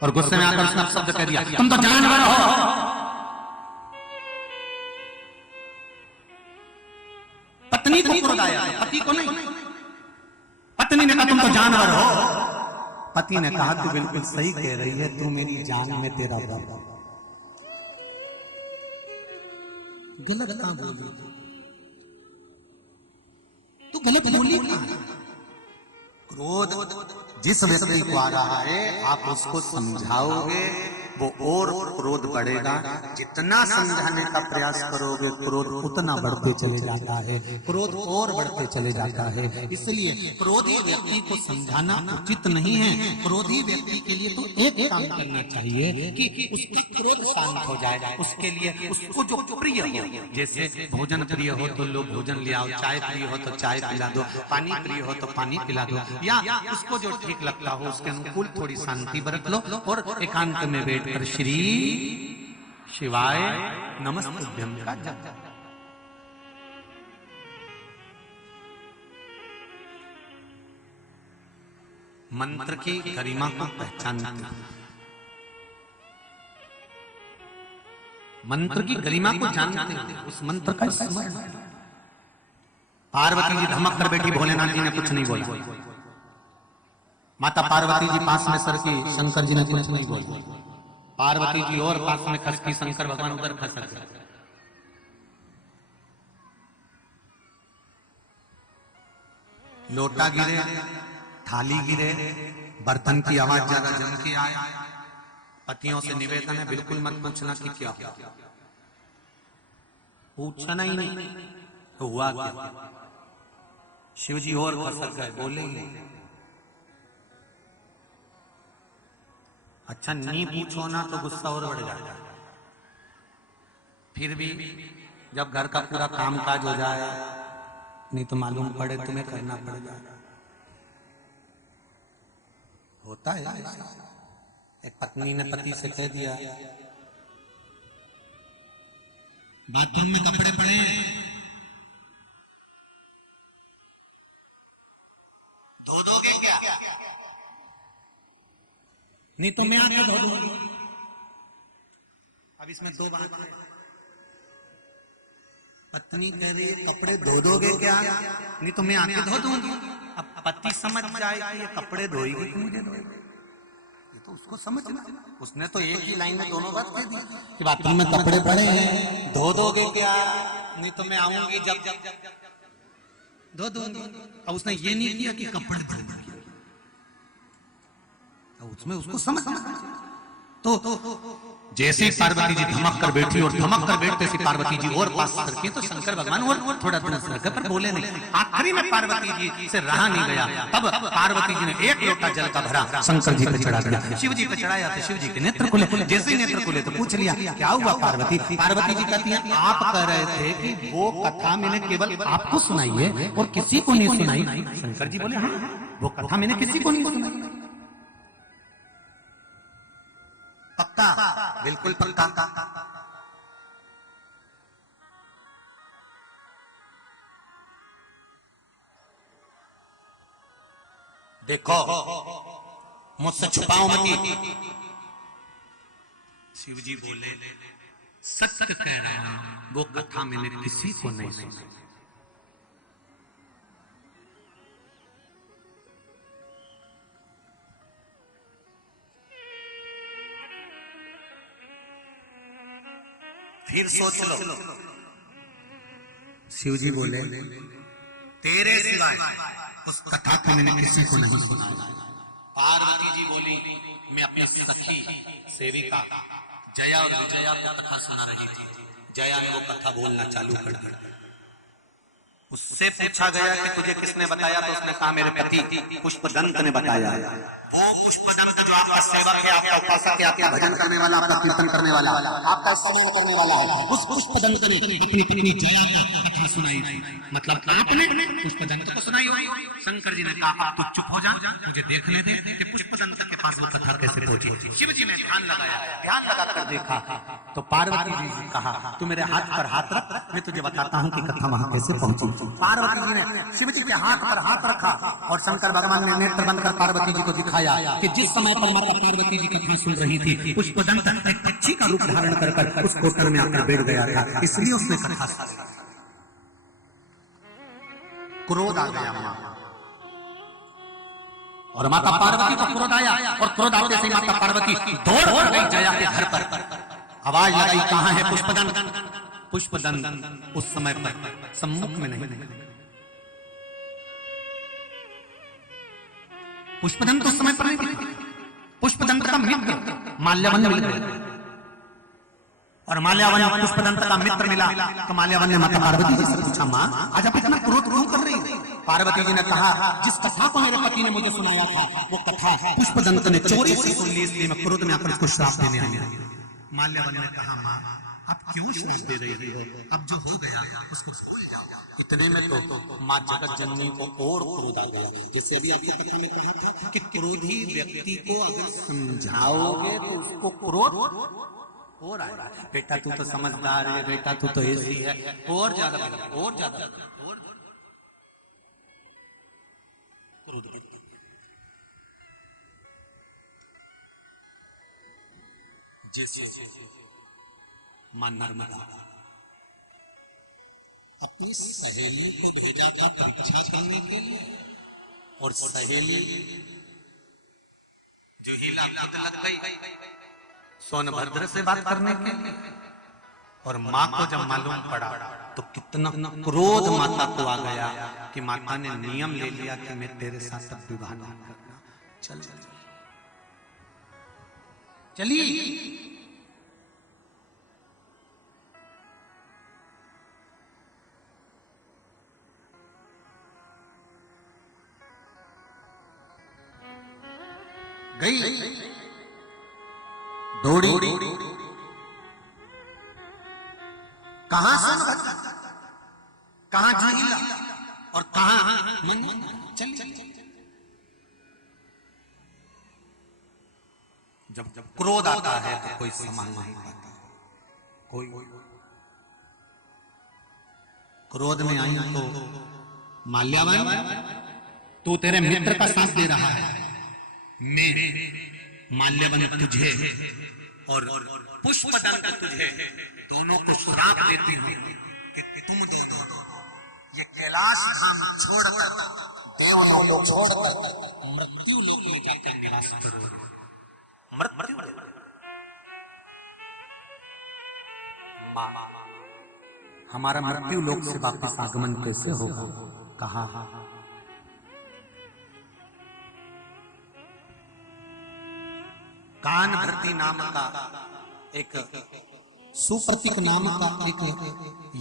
और गुस्से में आकर उसने शब्द कह दिया, तुम तो जानवर हो। पत्नी को क्रोध आया, पति को नहीं। पत्नी ने कहा, तुम तो जानवर हो। पति ने कहा, तू बिल्कुल सही कह रही है, तू मेरी जान में तेरा बाप। गलत कहां बोली? तू गलत बोली कहां? क्रोध जिस व्यक्ति को आ रहा है आप उसको समझाओगे वो और क्रोध बढ़ेगा। जितना समझाने का प्रयास करोगे क्रोध उतना बढ़ते चले जाता है, क्रोध और बढ़ते चले जाता है। इसलिए क्रोधी व्यक्ति को समझाना उचित नहीं है। क्रोधी व्यक्ति के लिए तो एक काम करना चाहिए कि उसका क्रोध शांत हो जाए। उसके लिए उसको जो प्रिय हो, जैसे भोजन प्रिय हो तो लो भोजन ले आओ, चाय प्रिय हो तो चाय पिला दो, पानी प्रिय हो तो पानी पिला दो, या उसको जो ठीक लगता हो उसके अनुकूल थोड़ी शांति बरत लो और एकांत में बैठ कर श्री शिवाय नमस्तुभ्यं का जप। मंत्र की गरिमा को पहचानते हैं, मंत्र की गरिमा को जानते हैं, उस मंत्र का स्मरण। पार्वती जी धमक कर बैठी, भोलेनाथ जी ने कुछ नहीं बोला। माता पार्वती जी पास में सरकी, शंकर जी ने कुछ नहीं बोला। पार्वती जी और पास में खसकी, शंकर भगवान उधर खसक गए। लोटा गिरे, थाली गिरे, बर्तन की आवाज ज्यादा जम के आए। पतियों से निवेदन है बिल्कुल मत पूछना कि क्या पूछना ही नहीं तो हुआ क्या। शिव जी और खसक गए, बोले ही नहीं। अच्छा नहीं पूछो ना तो गुस्सा और बढ़ जाता है। फिर भी जब घर का पूरा कामकाज हो जाए, नहीं तो मालूम पड़े तुम्हें करना पड़ेगा। होता है एक पत्नी ने पति से कह दिया, बाथरूम में कपड़े पड़े, धो दोगे क्या? नहीं तो मैं आके धो दूंगी। अब इसमें दो बात है। पत्नी कह रही है कपड़े धो दोगे क्या? नहीं तो मैं आके धो दूंगी। अब पति समझ जाए कि ये कपड़े धोएगी तो मुझे धोएगी, ये तो उसको समझना। उसने तो एक ही लाइन में दोनों बात कह दी कि बाथरूम में कपड़े पड़े हैं, धो दोगे क्या? नहीं तो मैं आऊंगी जब धो दूंगी। अब उसने ये नहीं किया कि कपड़े धो दूंगी, उसमें उसको समझना। तो जैसे ही पार्वती जी धमक कर बैठी और धमक कर बैठते से पार्वती जी और पास करके तो शंकर भगवान और थोड़ा थोड़ा सरक पर बोले नहीं। आखिरी में पार्वती जी से रहा नहीं गया, तब पार्वती जी ने एक लोटा जल का भरा शंकर जी पे चढ़ा दिया। शिव जी पे चढ़ाया तो शिव जी के नेत्र खुले। जैसे ही नेत्र खुले तो पूछ लिया क्या हुआ पार्वती? पार्वती जी कहती है आप कह रहे थे कि वो कथा मैंने केवल आपको सुनाई है और किसी को नहीं सुनाई। शंकर जी बोले हाँ, वो कथा मैंने किसी को नहीं सुनाई। पक्का? बिल्कुल पक्का। देखो मुझसे छुपाओ मत। शिव जी बोले सत्य कह रहा हूं, वो कथा मैंने किसी को नहीं सुनाई। फिर सोच लो। शिव जी बोले तेरे सिवाय उस कथा को मैंने किसी को नहीं सुनाया। पार्वती जी बोली मैं अपनी सखी सेविका जया को कथा सुना रही थी। जया ने वो कथा बोलना चालू कर दिया। उससे पूछा गया कि तुझे किसने बताया, तो उसने कहा मेरे पति पुष्पदंत ने बताया। वो पुष्पदंत जो आपका सेवक है, आपका उपासक है, आपका भजन करने वाला, आपका कीर्तन करने वाला, आपका सम्मान करने वाला है, उस पुष्पदंत ने अपनी पत्नी जया को कथा सुनाई थी। मतलब आपने पुष्पदंत को सुनाई होगी। शंकर जी ने कहा तू चुप हो जा, मुझे देखने दे कि पुष्पदंत के पास वो कथा कैसे पहुंची। शिव जी ने ध्यान लगाया, ध्यान लगाकर देखा तो पार्वती जी ने कहा तू मेरे हाथ पर हाथ रख, मैं तुझे बताता हूँ कि कथा वहां कैसे पहुंची। पार्वती जी ने शिव जी के हाथ पर हाथ रखा और शंकर भगवान ने नेत्र बंद कर पार्वती जी को दिखाया कि जिस समय पर माता पार्वती जी कथा सुन रही थी पुष्पदंत एक पक्षी का रूप धारण कर उस कोठर में आकर बैठ गया था, इसलिए उसने कथा सुनी। क्रोध आ गया और माता पार्वती को क्रोध आया और क्रोध आते से माता पार्वती दौड़ गई जया के घर पर। आवाज लगाई कहां है पुष्पदंत? पुष्पदंत उस समय पर सम्मुख में नहीं। पुष्पदंत उस समय पर नहीं। पुष्पदंत का मित्र माल्यवन मिल गया और माल्यावन पुष्पदंत का मित्र मिला तो माल्यावन ने माता पार्वती जी से पूछा मां आज आप इतना क्रोध क्यों कर रही हो? पार्वती जी ने कहा जिस कथा को मेरे पति ने मुझे सुनाया था वो कथा पुष्पदंत ने चोरी से सुन ली, इसलिए मैं क्रोध में आकर उसको श्राप देने आया। माल्यावन ने कहा मां आप क्यों श्राप दे रही हो? अब जो हो गया उसको भूल जाओ। इतने में तो मां जगत जननी को और क्रोध आ गया, जिससे अभी आपकी कथा में कहा था कि क्रोधी व्यक्ति को अगर समझाओगे तो उसको क्रोध और आएगा। बेटा तू तो समझदार है, बेटा तू तो ऐसी है, और ज्यादा और ज्यादा और क्रोध। जैसे मां नर्मदा अपनी सहेली को भेजा था परीक्षा करने के लिए और सहेली जो हीला लग गई सोनभद्र से बात करने के लिए, और माँ को जब मालूम पड़ा तो कितना क्रोध माता को आ गया कि माता ने नियम ले लिया कि मैं तेरे साथ अब विवाह नहीं करना। चल चलिए गई दौड़ी कहां सोनभद्र, कहां झीला और कहां मन। चल जब क्रोध आता है तो कोई संभाल नहीं पाता। कोई क्रोध में आई तो माल्यावन तू तेरे मित्र का साथ दे रहा है, मैं माल्यवन तुझे और पुष्पदंत तुझे दोनों को श्राप देती हूँ कि तुम दोनों ये कैलाश धाम छोड़कर देवलोक छोड़कर मृत्यु लोक में जाकर निवास करो। मृत्यु मां, हमारा मृत्यु लोक से वापस आगमन कैसे होगा? कहा कान भृति नाम का एक सुप्रतीक नाम का एक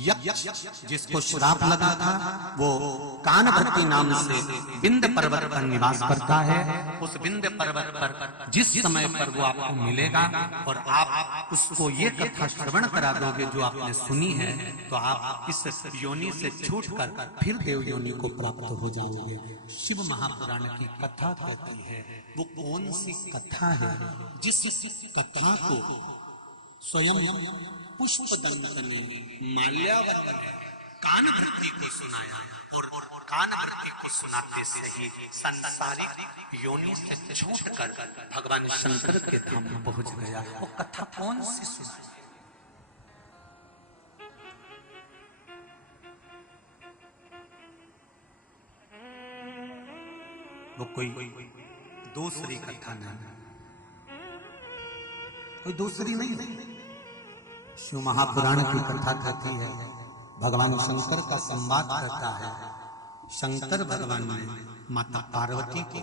यक्ष जिसको श्राप लगा था, वो कानभृति नाम से विंध्य पर्वत पर निवास करता है। उस विंध्य पर्वत पर जिस समय पर वो आपको मिलेगा और आप उसको ये कथा श्रवण करा दोगे जो आपने सुनी है, तो आप इस योनि से छूटकर फिर देव योनि को प्राप्त हो जाओगे। शिव महापुराण की कथा कहती है, वो कौन सी कथा है जिस कथा को स्वयं पुष्पदंत ने माल्यावती कानभृति को सुनाया और कानभृति को सुनाते से ही सांसारिक योनि से छूटकर भगवान शंकर के धाम में पहुंच गया। वो कथा कौन सी सुनाई? वो कोई दूसरी कथा नहीं, कोई दूसरी नहीं। शिव महापुराण की कथा कहती है, भगवान शंकर का संवाद करता है। शंकर भगवान ने माता पार्वती को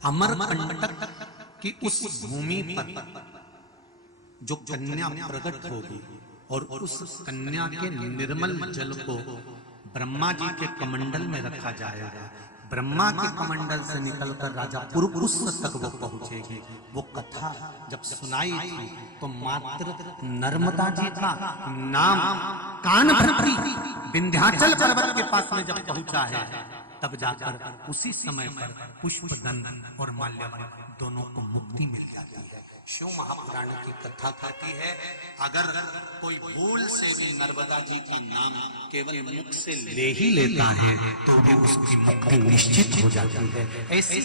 अमरकंटक की उस भूमि पर जो कन्या प्रकट होगी और उस कन्या के निर्मल जल को ब्रह्मा जी के कमंडल में रखा जाएगा। ब्रह्मा के कमंडल से निकलकर राजा पुरुपुष्प तक वो पहुंचेगी। वो कथा जब सुनाई थी तो मात्र नर्मदा जी का नाम कानभृति विंध्याचल पर्वत के पास में जब पहुंचा है, तब जाकर उसी समय पर पुष्पदंत और माल्यवन दोनों को मुक्ति मिल जाती है। शिव महापुराण की कथा कहती है, अगर कोई भूल से भी नर्मदा जी का नाम केवल मुख से ले ही लेता है तो भी उसकी मुक्ति निश्चित हो जाती है। ऐसी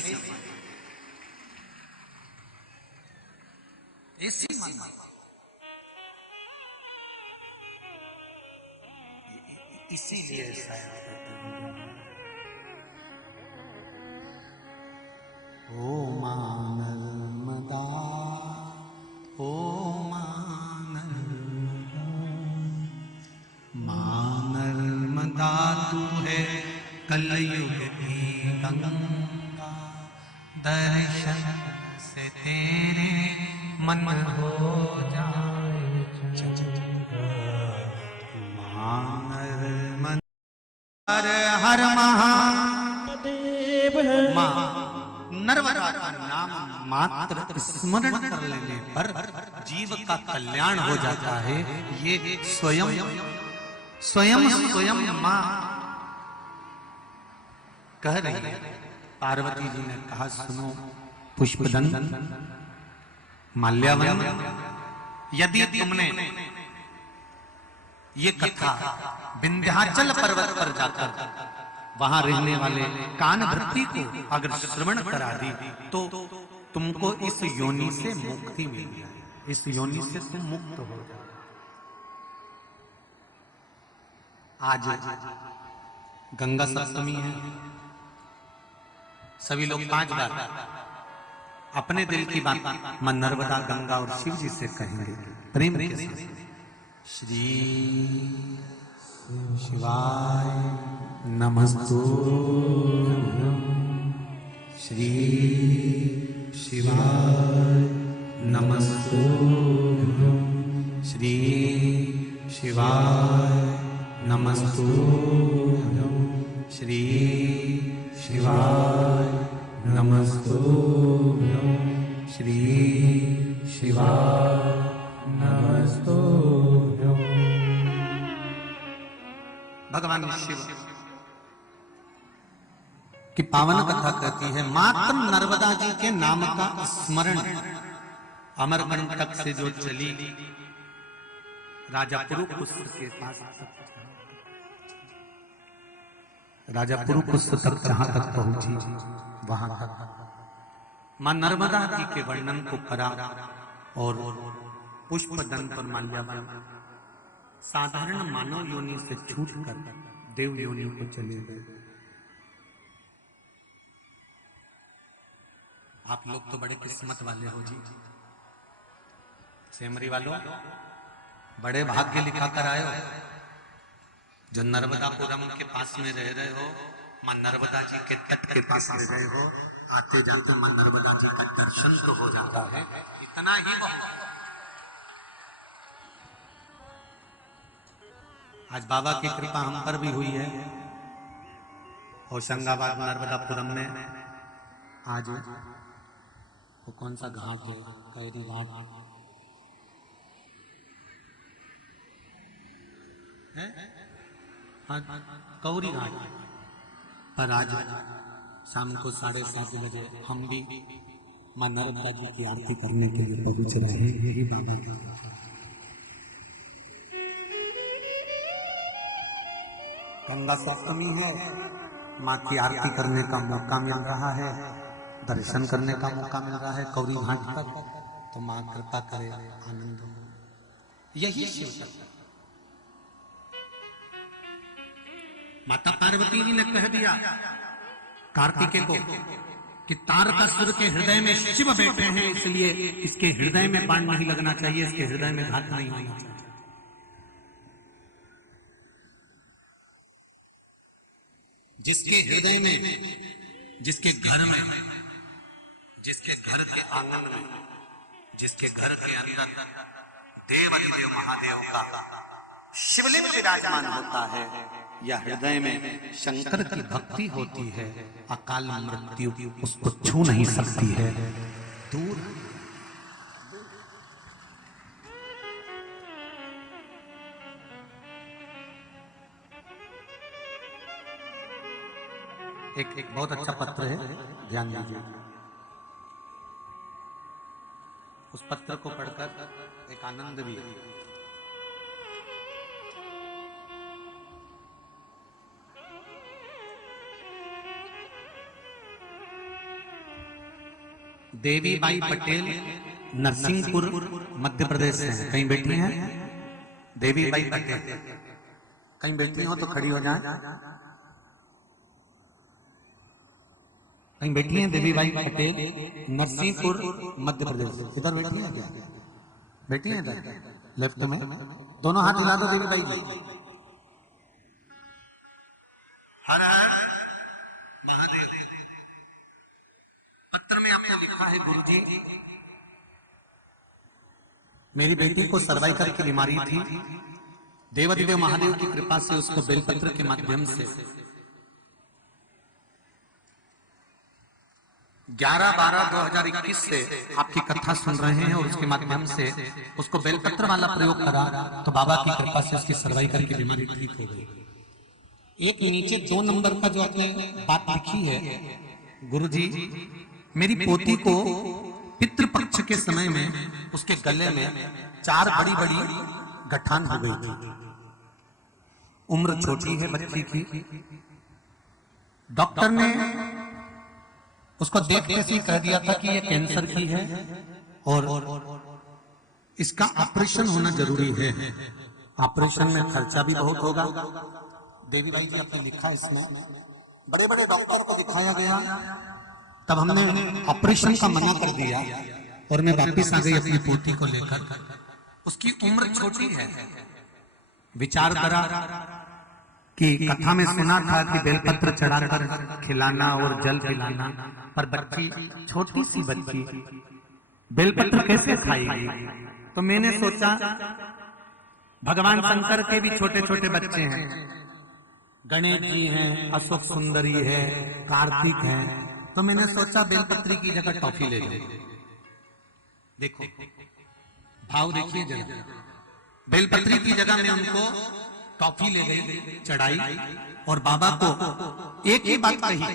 इसीलिए ओ नर्मदा, ओ नर्मदा तू है कलयुग की गंगा, दर्शन से तेरे मन हो जाए हर हर महादेव। मां नर्मदा का नाम मात्र स्मरण कर लेने पर जीव का कल्याण हो जाता है। ये स्वयं स्वयं स्वयं मां कह रही है। पार्वती जी ने कहा, सुनो पुष्पदंत माल्यावन, यदि तुमने ये कथा विंध्याचल पर्वत पर जाकर वहां रहने वाले कानभृति को अगर श्रवण करा दी तो तुमको इस योनि से मुक्ति मिल जाए, इस योनि से तुम मुक्त हो जाए। आज गंगा सप्तमी है, सभी लोग 5 बार अपने दिल की बात मां नर्मदा, गंगा और शिव जी से कहेंगे प्रेम के साथ। श्री शिवाय नमस्तुभ्यं, श्री शिवाय नमस्तुभ्यं, श्री शिवाय नमस्तुभ्यं, श्री शिवाय नमस्तुभ्यं, श्री शिवाय नमस्तुभ्यं। भगवान शिव की पावन कथा कहती है, मात्र नर्मदा जी के नाम का स्मरण अमरकंटक से जो चली राजा पुरुपुष्प के पास, राजा पुरुपुष्प तक जहां तक पहुंची वहां तक मां नर्मदा जी के वर्णन को करा और पुष्पदंत और माल्यावन साधारण मानव योनि से छूटकर देव योनि को चले गए। आप लोग तो बड़े किस्मत वाले हो जी, सेमरी वालों, बड़े भाग्य लिखा कर आए हो जो नर्मदापुरम के पास में रह रहे हो। मां नर्मदा जी के तट के पास रह रहे हो, आते जाते मां नर्मदा जी का दर्शन तो हो जाता है, इतना ही बहुत। आज बाबा की कृपा हम पर भी हुई है। होशंगाबाद नर्मदापुरम में आज वो कौन सा घाट है, कैरी घाट है, हाँ कौरी घाट पर आज शाम को 7:30 बजे हम भी मां नर्मदा जी की आरती करने के लिए पहुंच रहे हैं। यही बाबा की गंगा सप्तमी है, माँ की आरती करने का मौका मिल रहा है, दर्शन करने का मौका मिल रहा है कौरी घाट पर। तो माँ कृपा करे, आनंद हो। यही शिव शक्ति। माता पार्वती जी ने कह दिया कार्तिकेय को कि तारकासुर के हृदय में शिव बैठे हैं, इसलिए इसके हृदय में बाण नहीं लगना चाहिए, इसके हृदय में घात नहीं होना चाहिए। जिसके हृदय में, जिसके घर में, जिसके घर के आंगन में, जिसके घर के अंदर देवाधिदेव महादेव का शिवलिंग विराजमान होता है या हृदय में शंकर की भक्ति होती है, अकाल मृत्यु उसको छू नहीं सकती है, दूर। एक बहुत अच्छा पत्र है, ध्यान दीजिए। उस पत्र को पढ़कर एक आनंद भी है। देवी बाई पटेल नरसिंहपुर मध्य प्रदेश से हैं। कहीं बैठी हैं देवी बाई पटेल? कहीं बैठी हो तो खड़ी हो जाए। कहीं बैठी हैं देवी बाई पटेल नरसिंहपुर मध्य प्रदेश। इधर बैठी है क्या? बैठी है इधर लेफ्ट में, दोनों हाथ हिला दो देवी बाई जी। हर हर महादेव। पत्र में आपने लिखा है, गुरुजी मेरी बेटी को सर्वाइकल की बीमारी थी, देवाधिदेव महादेव की कृपा से उसको बेलपत्र के माध्यम से 11/12/2021 से आपकी कथा सुन रहे हैं और उसके माध्यम से उसको बेलपत्र वाला प्रयोग करा तो बाबा की कृपा से उसकी सर्वाइकल की बीमारी ठीक हो गई। एक नीचे 2 नंबर का जो आपने बात लिखी है, गुरुजी मेरी पोती को पितृपक्ष के समय में उसके गले में 4 बड़ी-बड़ी गठान हो गई थी। उम्र छोटी है बच्ची की। डॉक्टर ने उसको देखते से कह दिया था कि ये कैंसर की है और इसका ऑपरेशन होना जरूरी है। ऑपरेशन में खर्चा भी बहुत होगा। देवी बाई जी आपने लिखा इसमें, बड़े-बड़े डॉक्टर को दिखाया गया, तब हमने ऑपरेशन का मना कर दिया और मैं वापस आ गई अपनी पोती को लेकर। उसकी उम्र छोटी है। विचार करा कि कथा में सुना था कि बेलपत्र चढ़ाकर खिलाना और जल पिलाना, पर बच्ची छोटी सी बच्ची बेलपत्र कैसे खाएगी? तो मैंने सोचा भगवान शंकर के भी छोटे छोटे बच्चे हैं, गणेश जी हैं, अशोक सुंदरी है, कार्तिक है, तो मैंने सोचा बेलपत्री की जगह टॉफी ले लो। देखो भाव देखिए जरा, बेलपत्री की जगह में उनको टॉफी ले गई, चढ़ाई, और बाबा को एक ही बात कही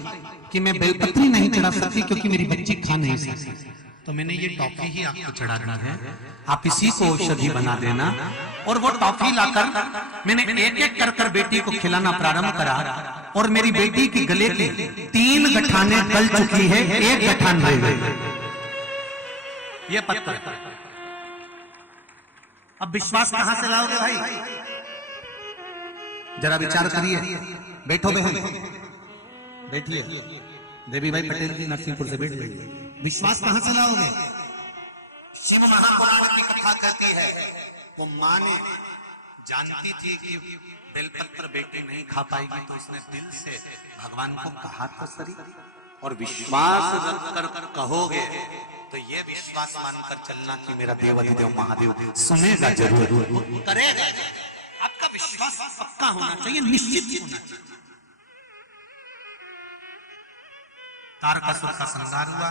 कि मैं बेलपत्री नहीं चढ़ा सकती क्योंकि मेरी बच्ची खा नहीं सकती, तो मैंने ये टॉफी ही आपको चढ़ाना है, आप इसी को औषधि बना देना। और वो टॉफी लाकर मैंने एक एक कर बेटी को खिलाना प्रारंभ करा और मेरी बेटी की गले की 3 गठाने गल चुकी है, 1 गठान रह गई। ये पत्थर। अब विश्वास कहां से लाओगे भाई? जरा विचार करिए। बैठो बहन, बैठिए। देवी बाई पटेल जी नरसिंहपुर से बैठ गई। विश्वास कहां से लाओगे? शिव महापुराण की कथा कहती है वो माँ ने जानती थी कि बेलपत्र बेटी नहीं खा पाएगी, तो उसने दिल से भगवान को कहा था सरी। और विश्वास रख कर कहोगे तो ये विश्वास मानकर चलना कि मेरा देवाधिदेव महादेव सुनेगा जरूर, करेगा। आपका विश्वास पक्का होना चाहिए, निश्चित होना चाहिए। तारकासुर का संहार हुआ,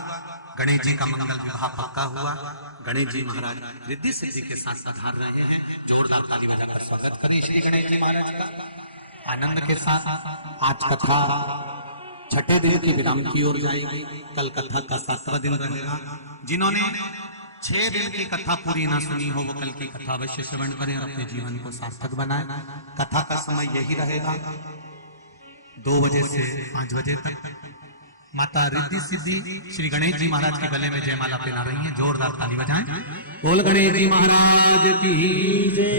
गणेश जी का मंगल विवाह पक्का हुआ। गणेश जी महाराज रिद्धि सिद्धि के साथ पधार रहे हैं। जोरदार ताली बजाकर स्वागत करिए श्री गणेश जी महाराज का आनंद के साथ। आज कथा छठे दिन की विराम की ओर जाएगी। कल कथा का 7वां दिन रहेगा। जिन्होंने 6 दिन की कथा पूरी ना सुनी हो वो कल की कथा अवश्य श्रवण करें और अपने जीवन को सार्थक बनाएं। कथा का समय यही रहेगा 2 बजे से 5 बजे तक। माता रिद्धि सिद्धि श्री गणेश जी महाराज के गले में जयमाला पहना रही हैं। जोरदार ताली बजाएं। बोल गणेश जी महाराज की जय।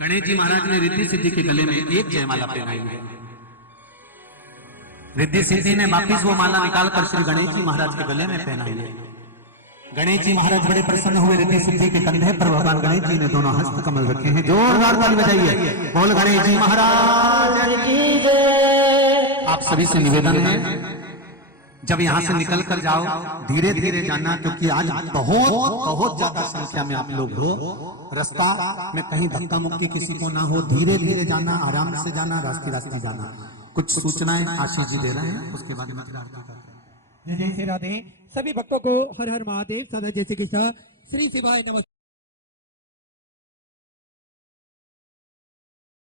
गणेश जी महाराज ने रिद्धि सिद्धि के गले में एक जयमाला पहनाई है। रिद्धि सिद्धि ने वापिस वो माला निकालकर श्री गणेश जी महाराज के गले में पहनाई है। गणेश जी महाराज बड़े प्रसन्न हुए। रिद्धि सिद्धि के कंधे पर भगवान गणेश जी ने दोनों हस्त कमल रखे हैं। जोरदार ताली बजाइए। बोल गणेश जी महाराज की जय। आप सभी से निवेदन है, जब यहाँ से निकल कर जाओ धीरे धीरे जाना, क्योंकि आज बहुत ज्यादा संख्या में आप लोग हो। रास्ता में कहीं धक्का मुक्की किसी को ना हो, धीरे धीरे जाना, आराम से जाना, रास्ते जाना। कुछ सूचनाएं आशीष जी दे रहे हैं, उसके बाद में जय जय श्री राधे। सभी भक्तों को हर हर महादेव। सदा जय श्री कृष्ण। श्री शिवाय नमः।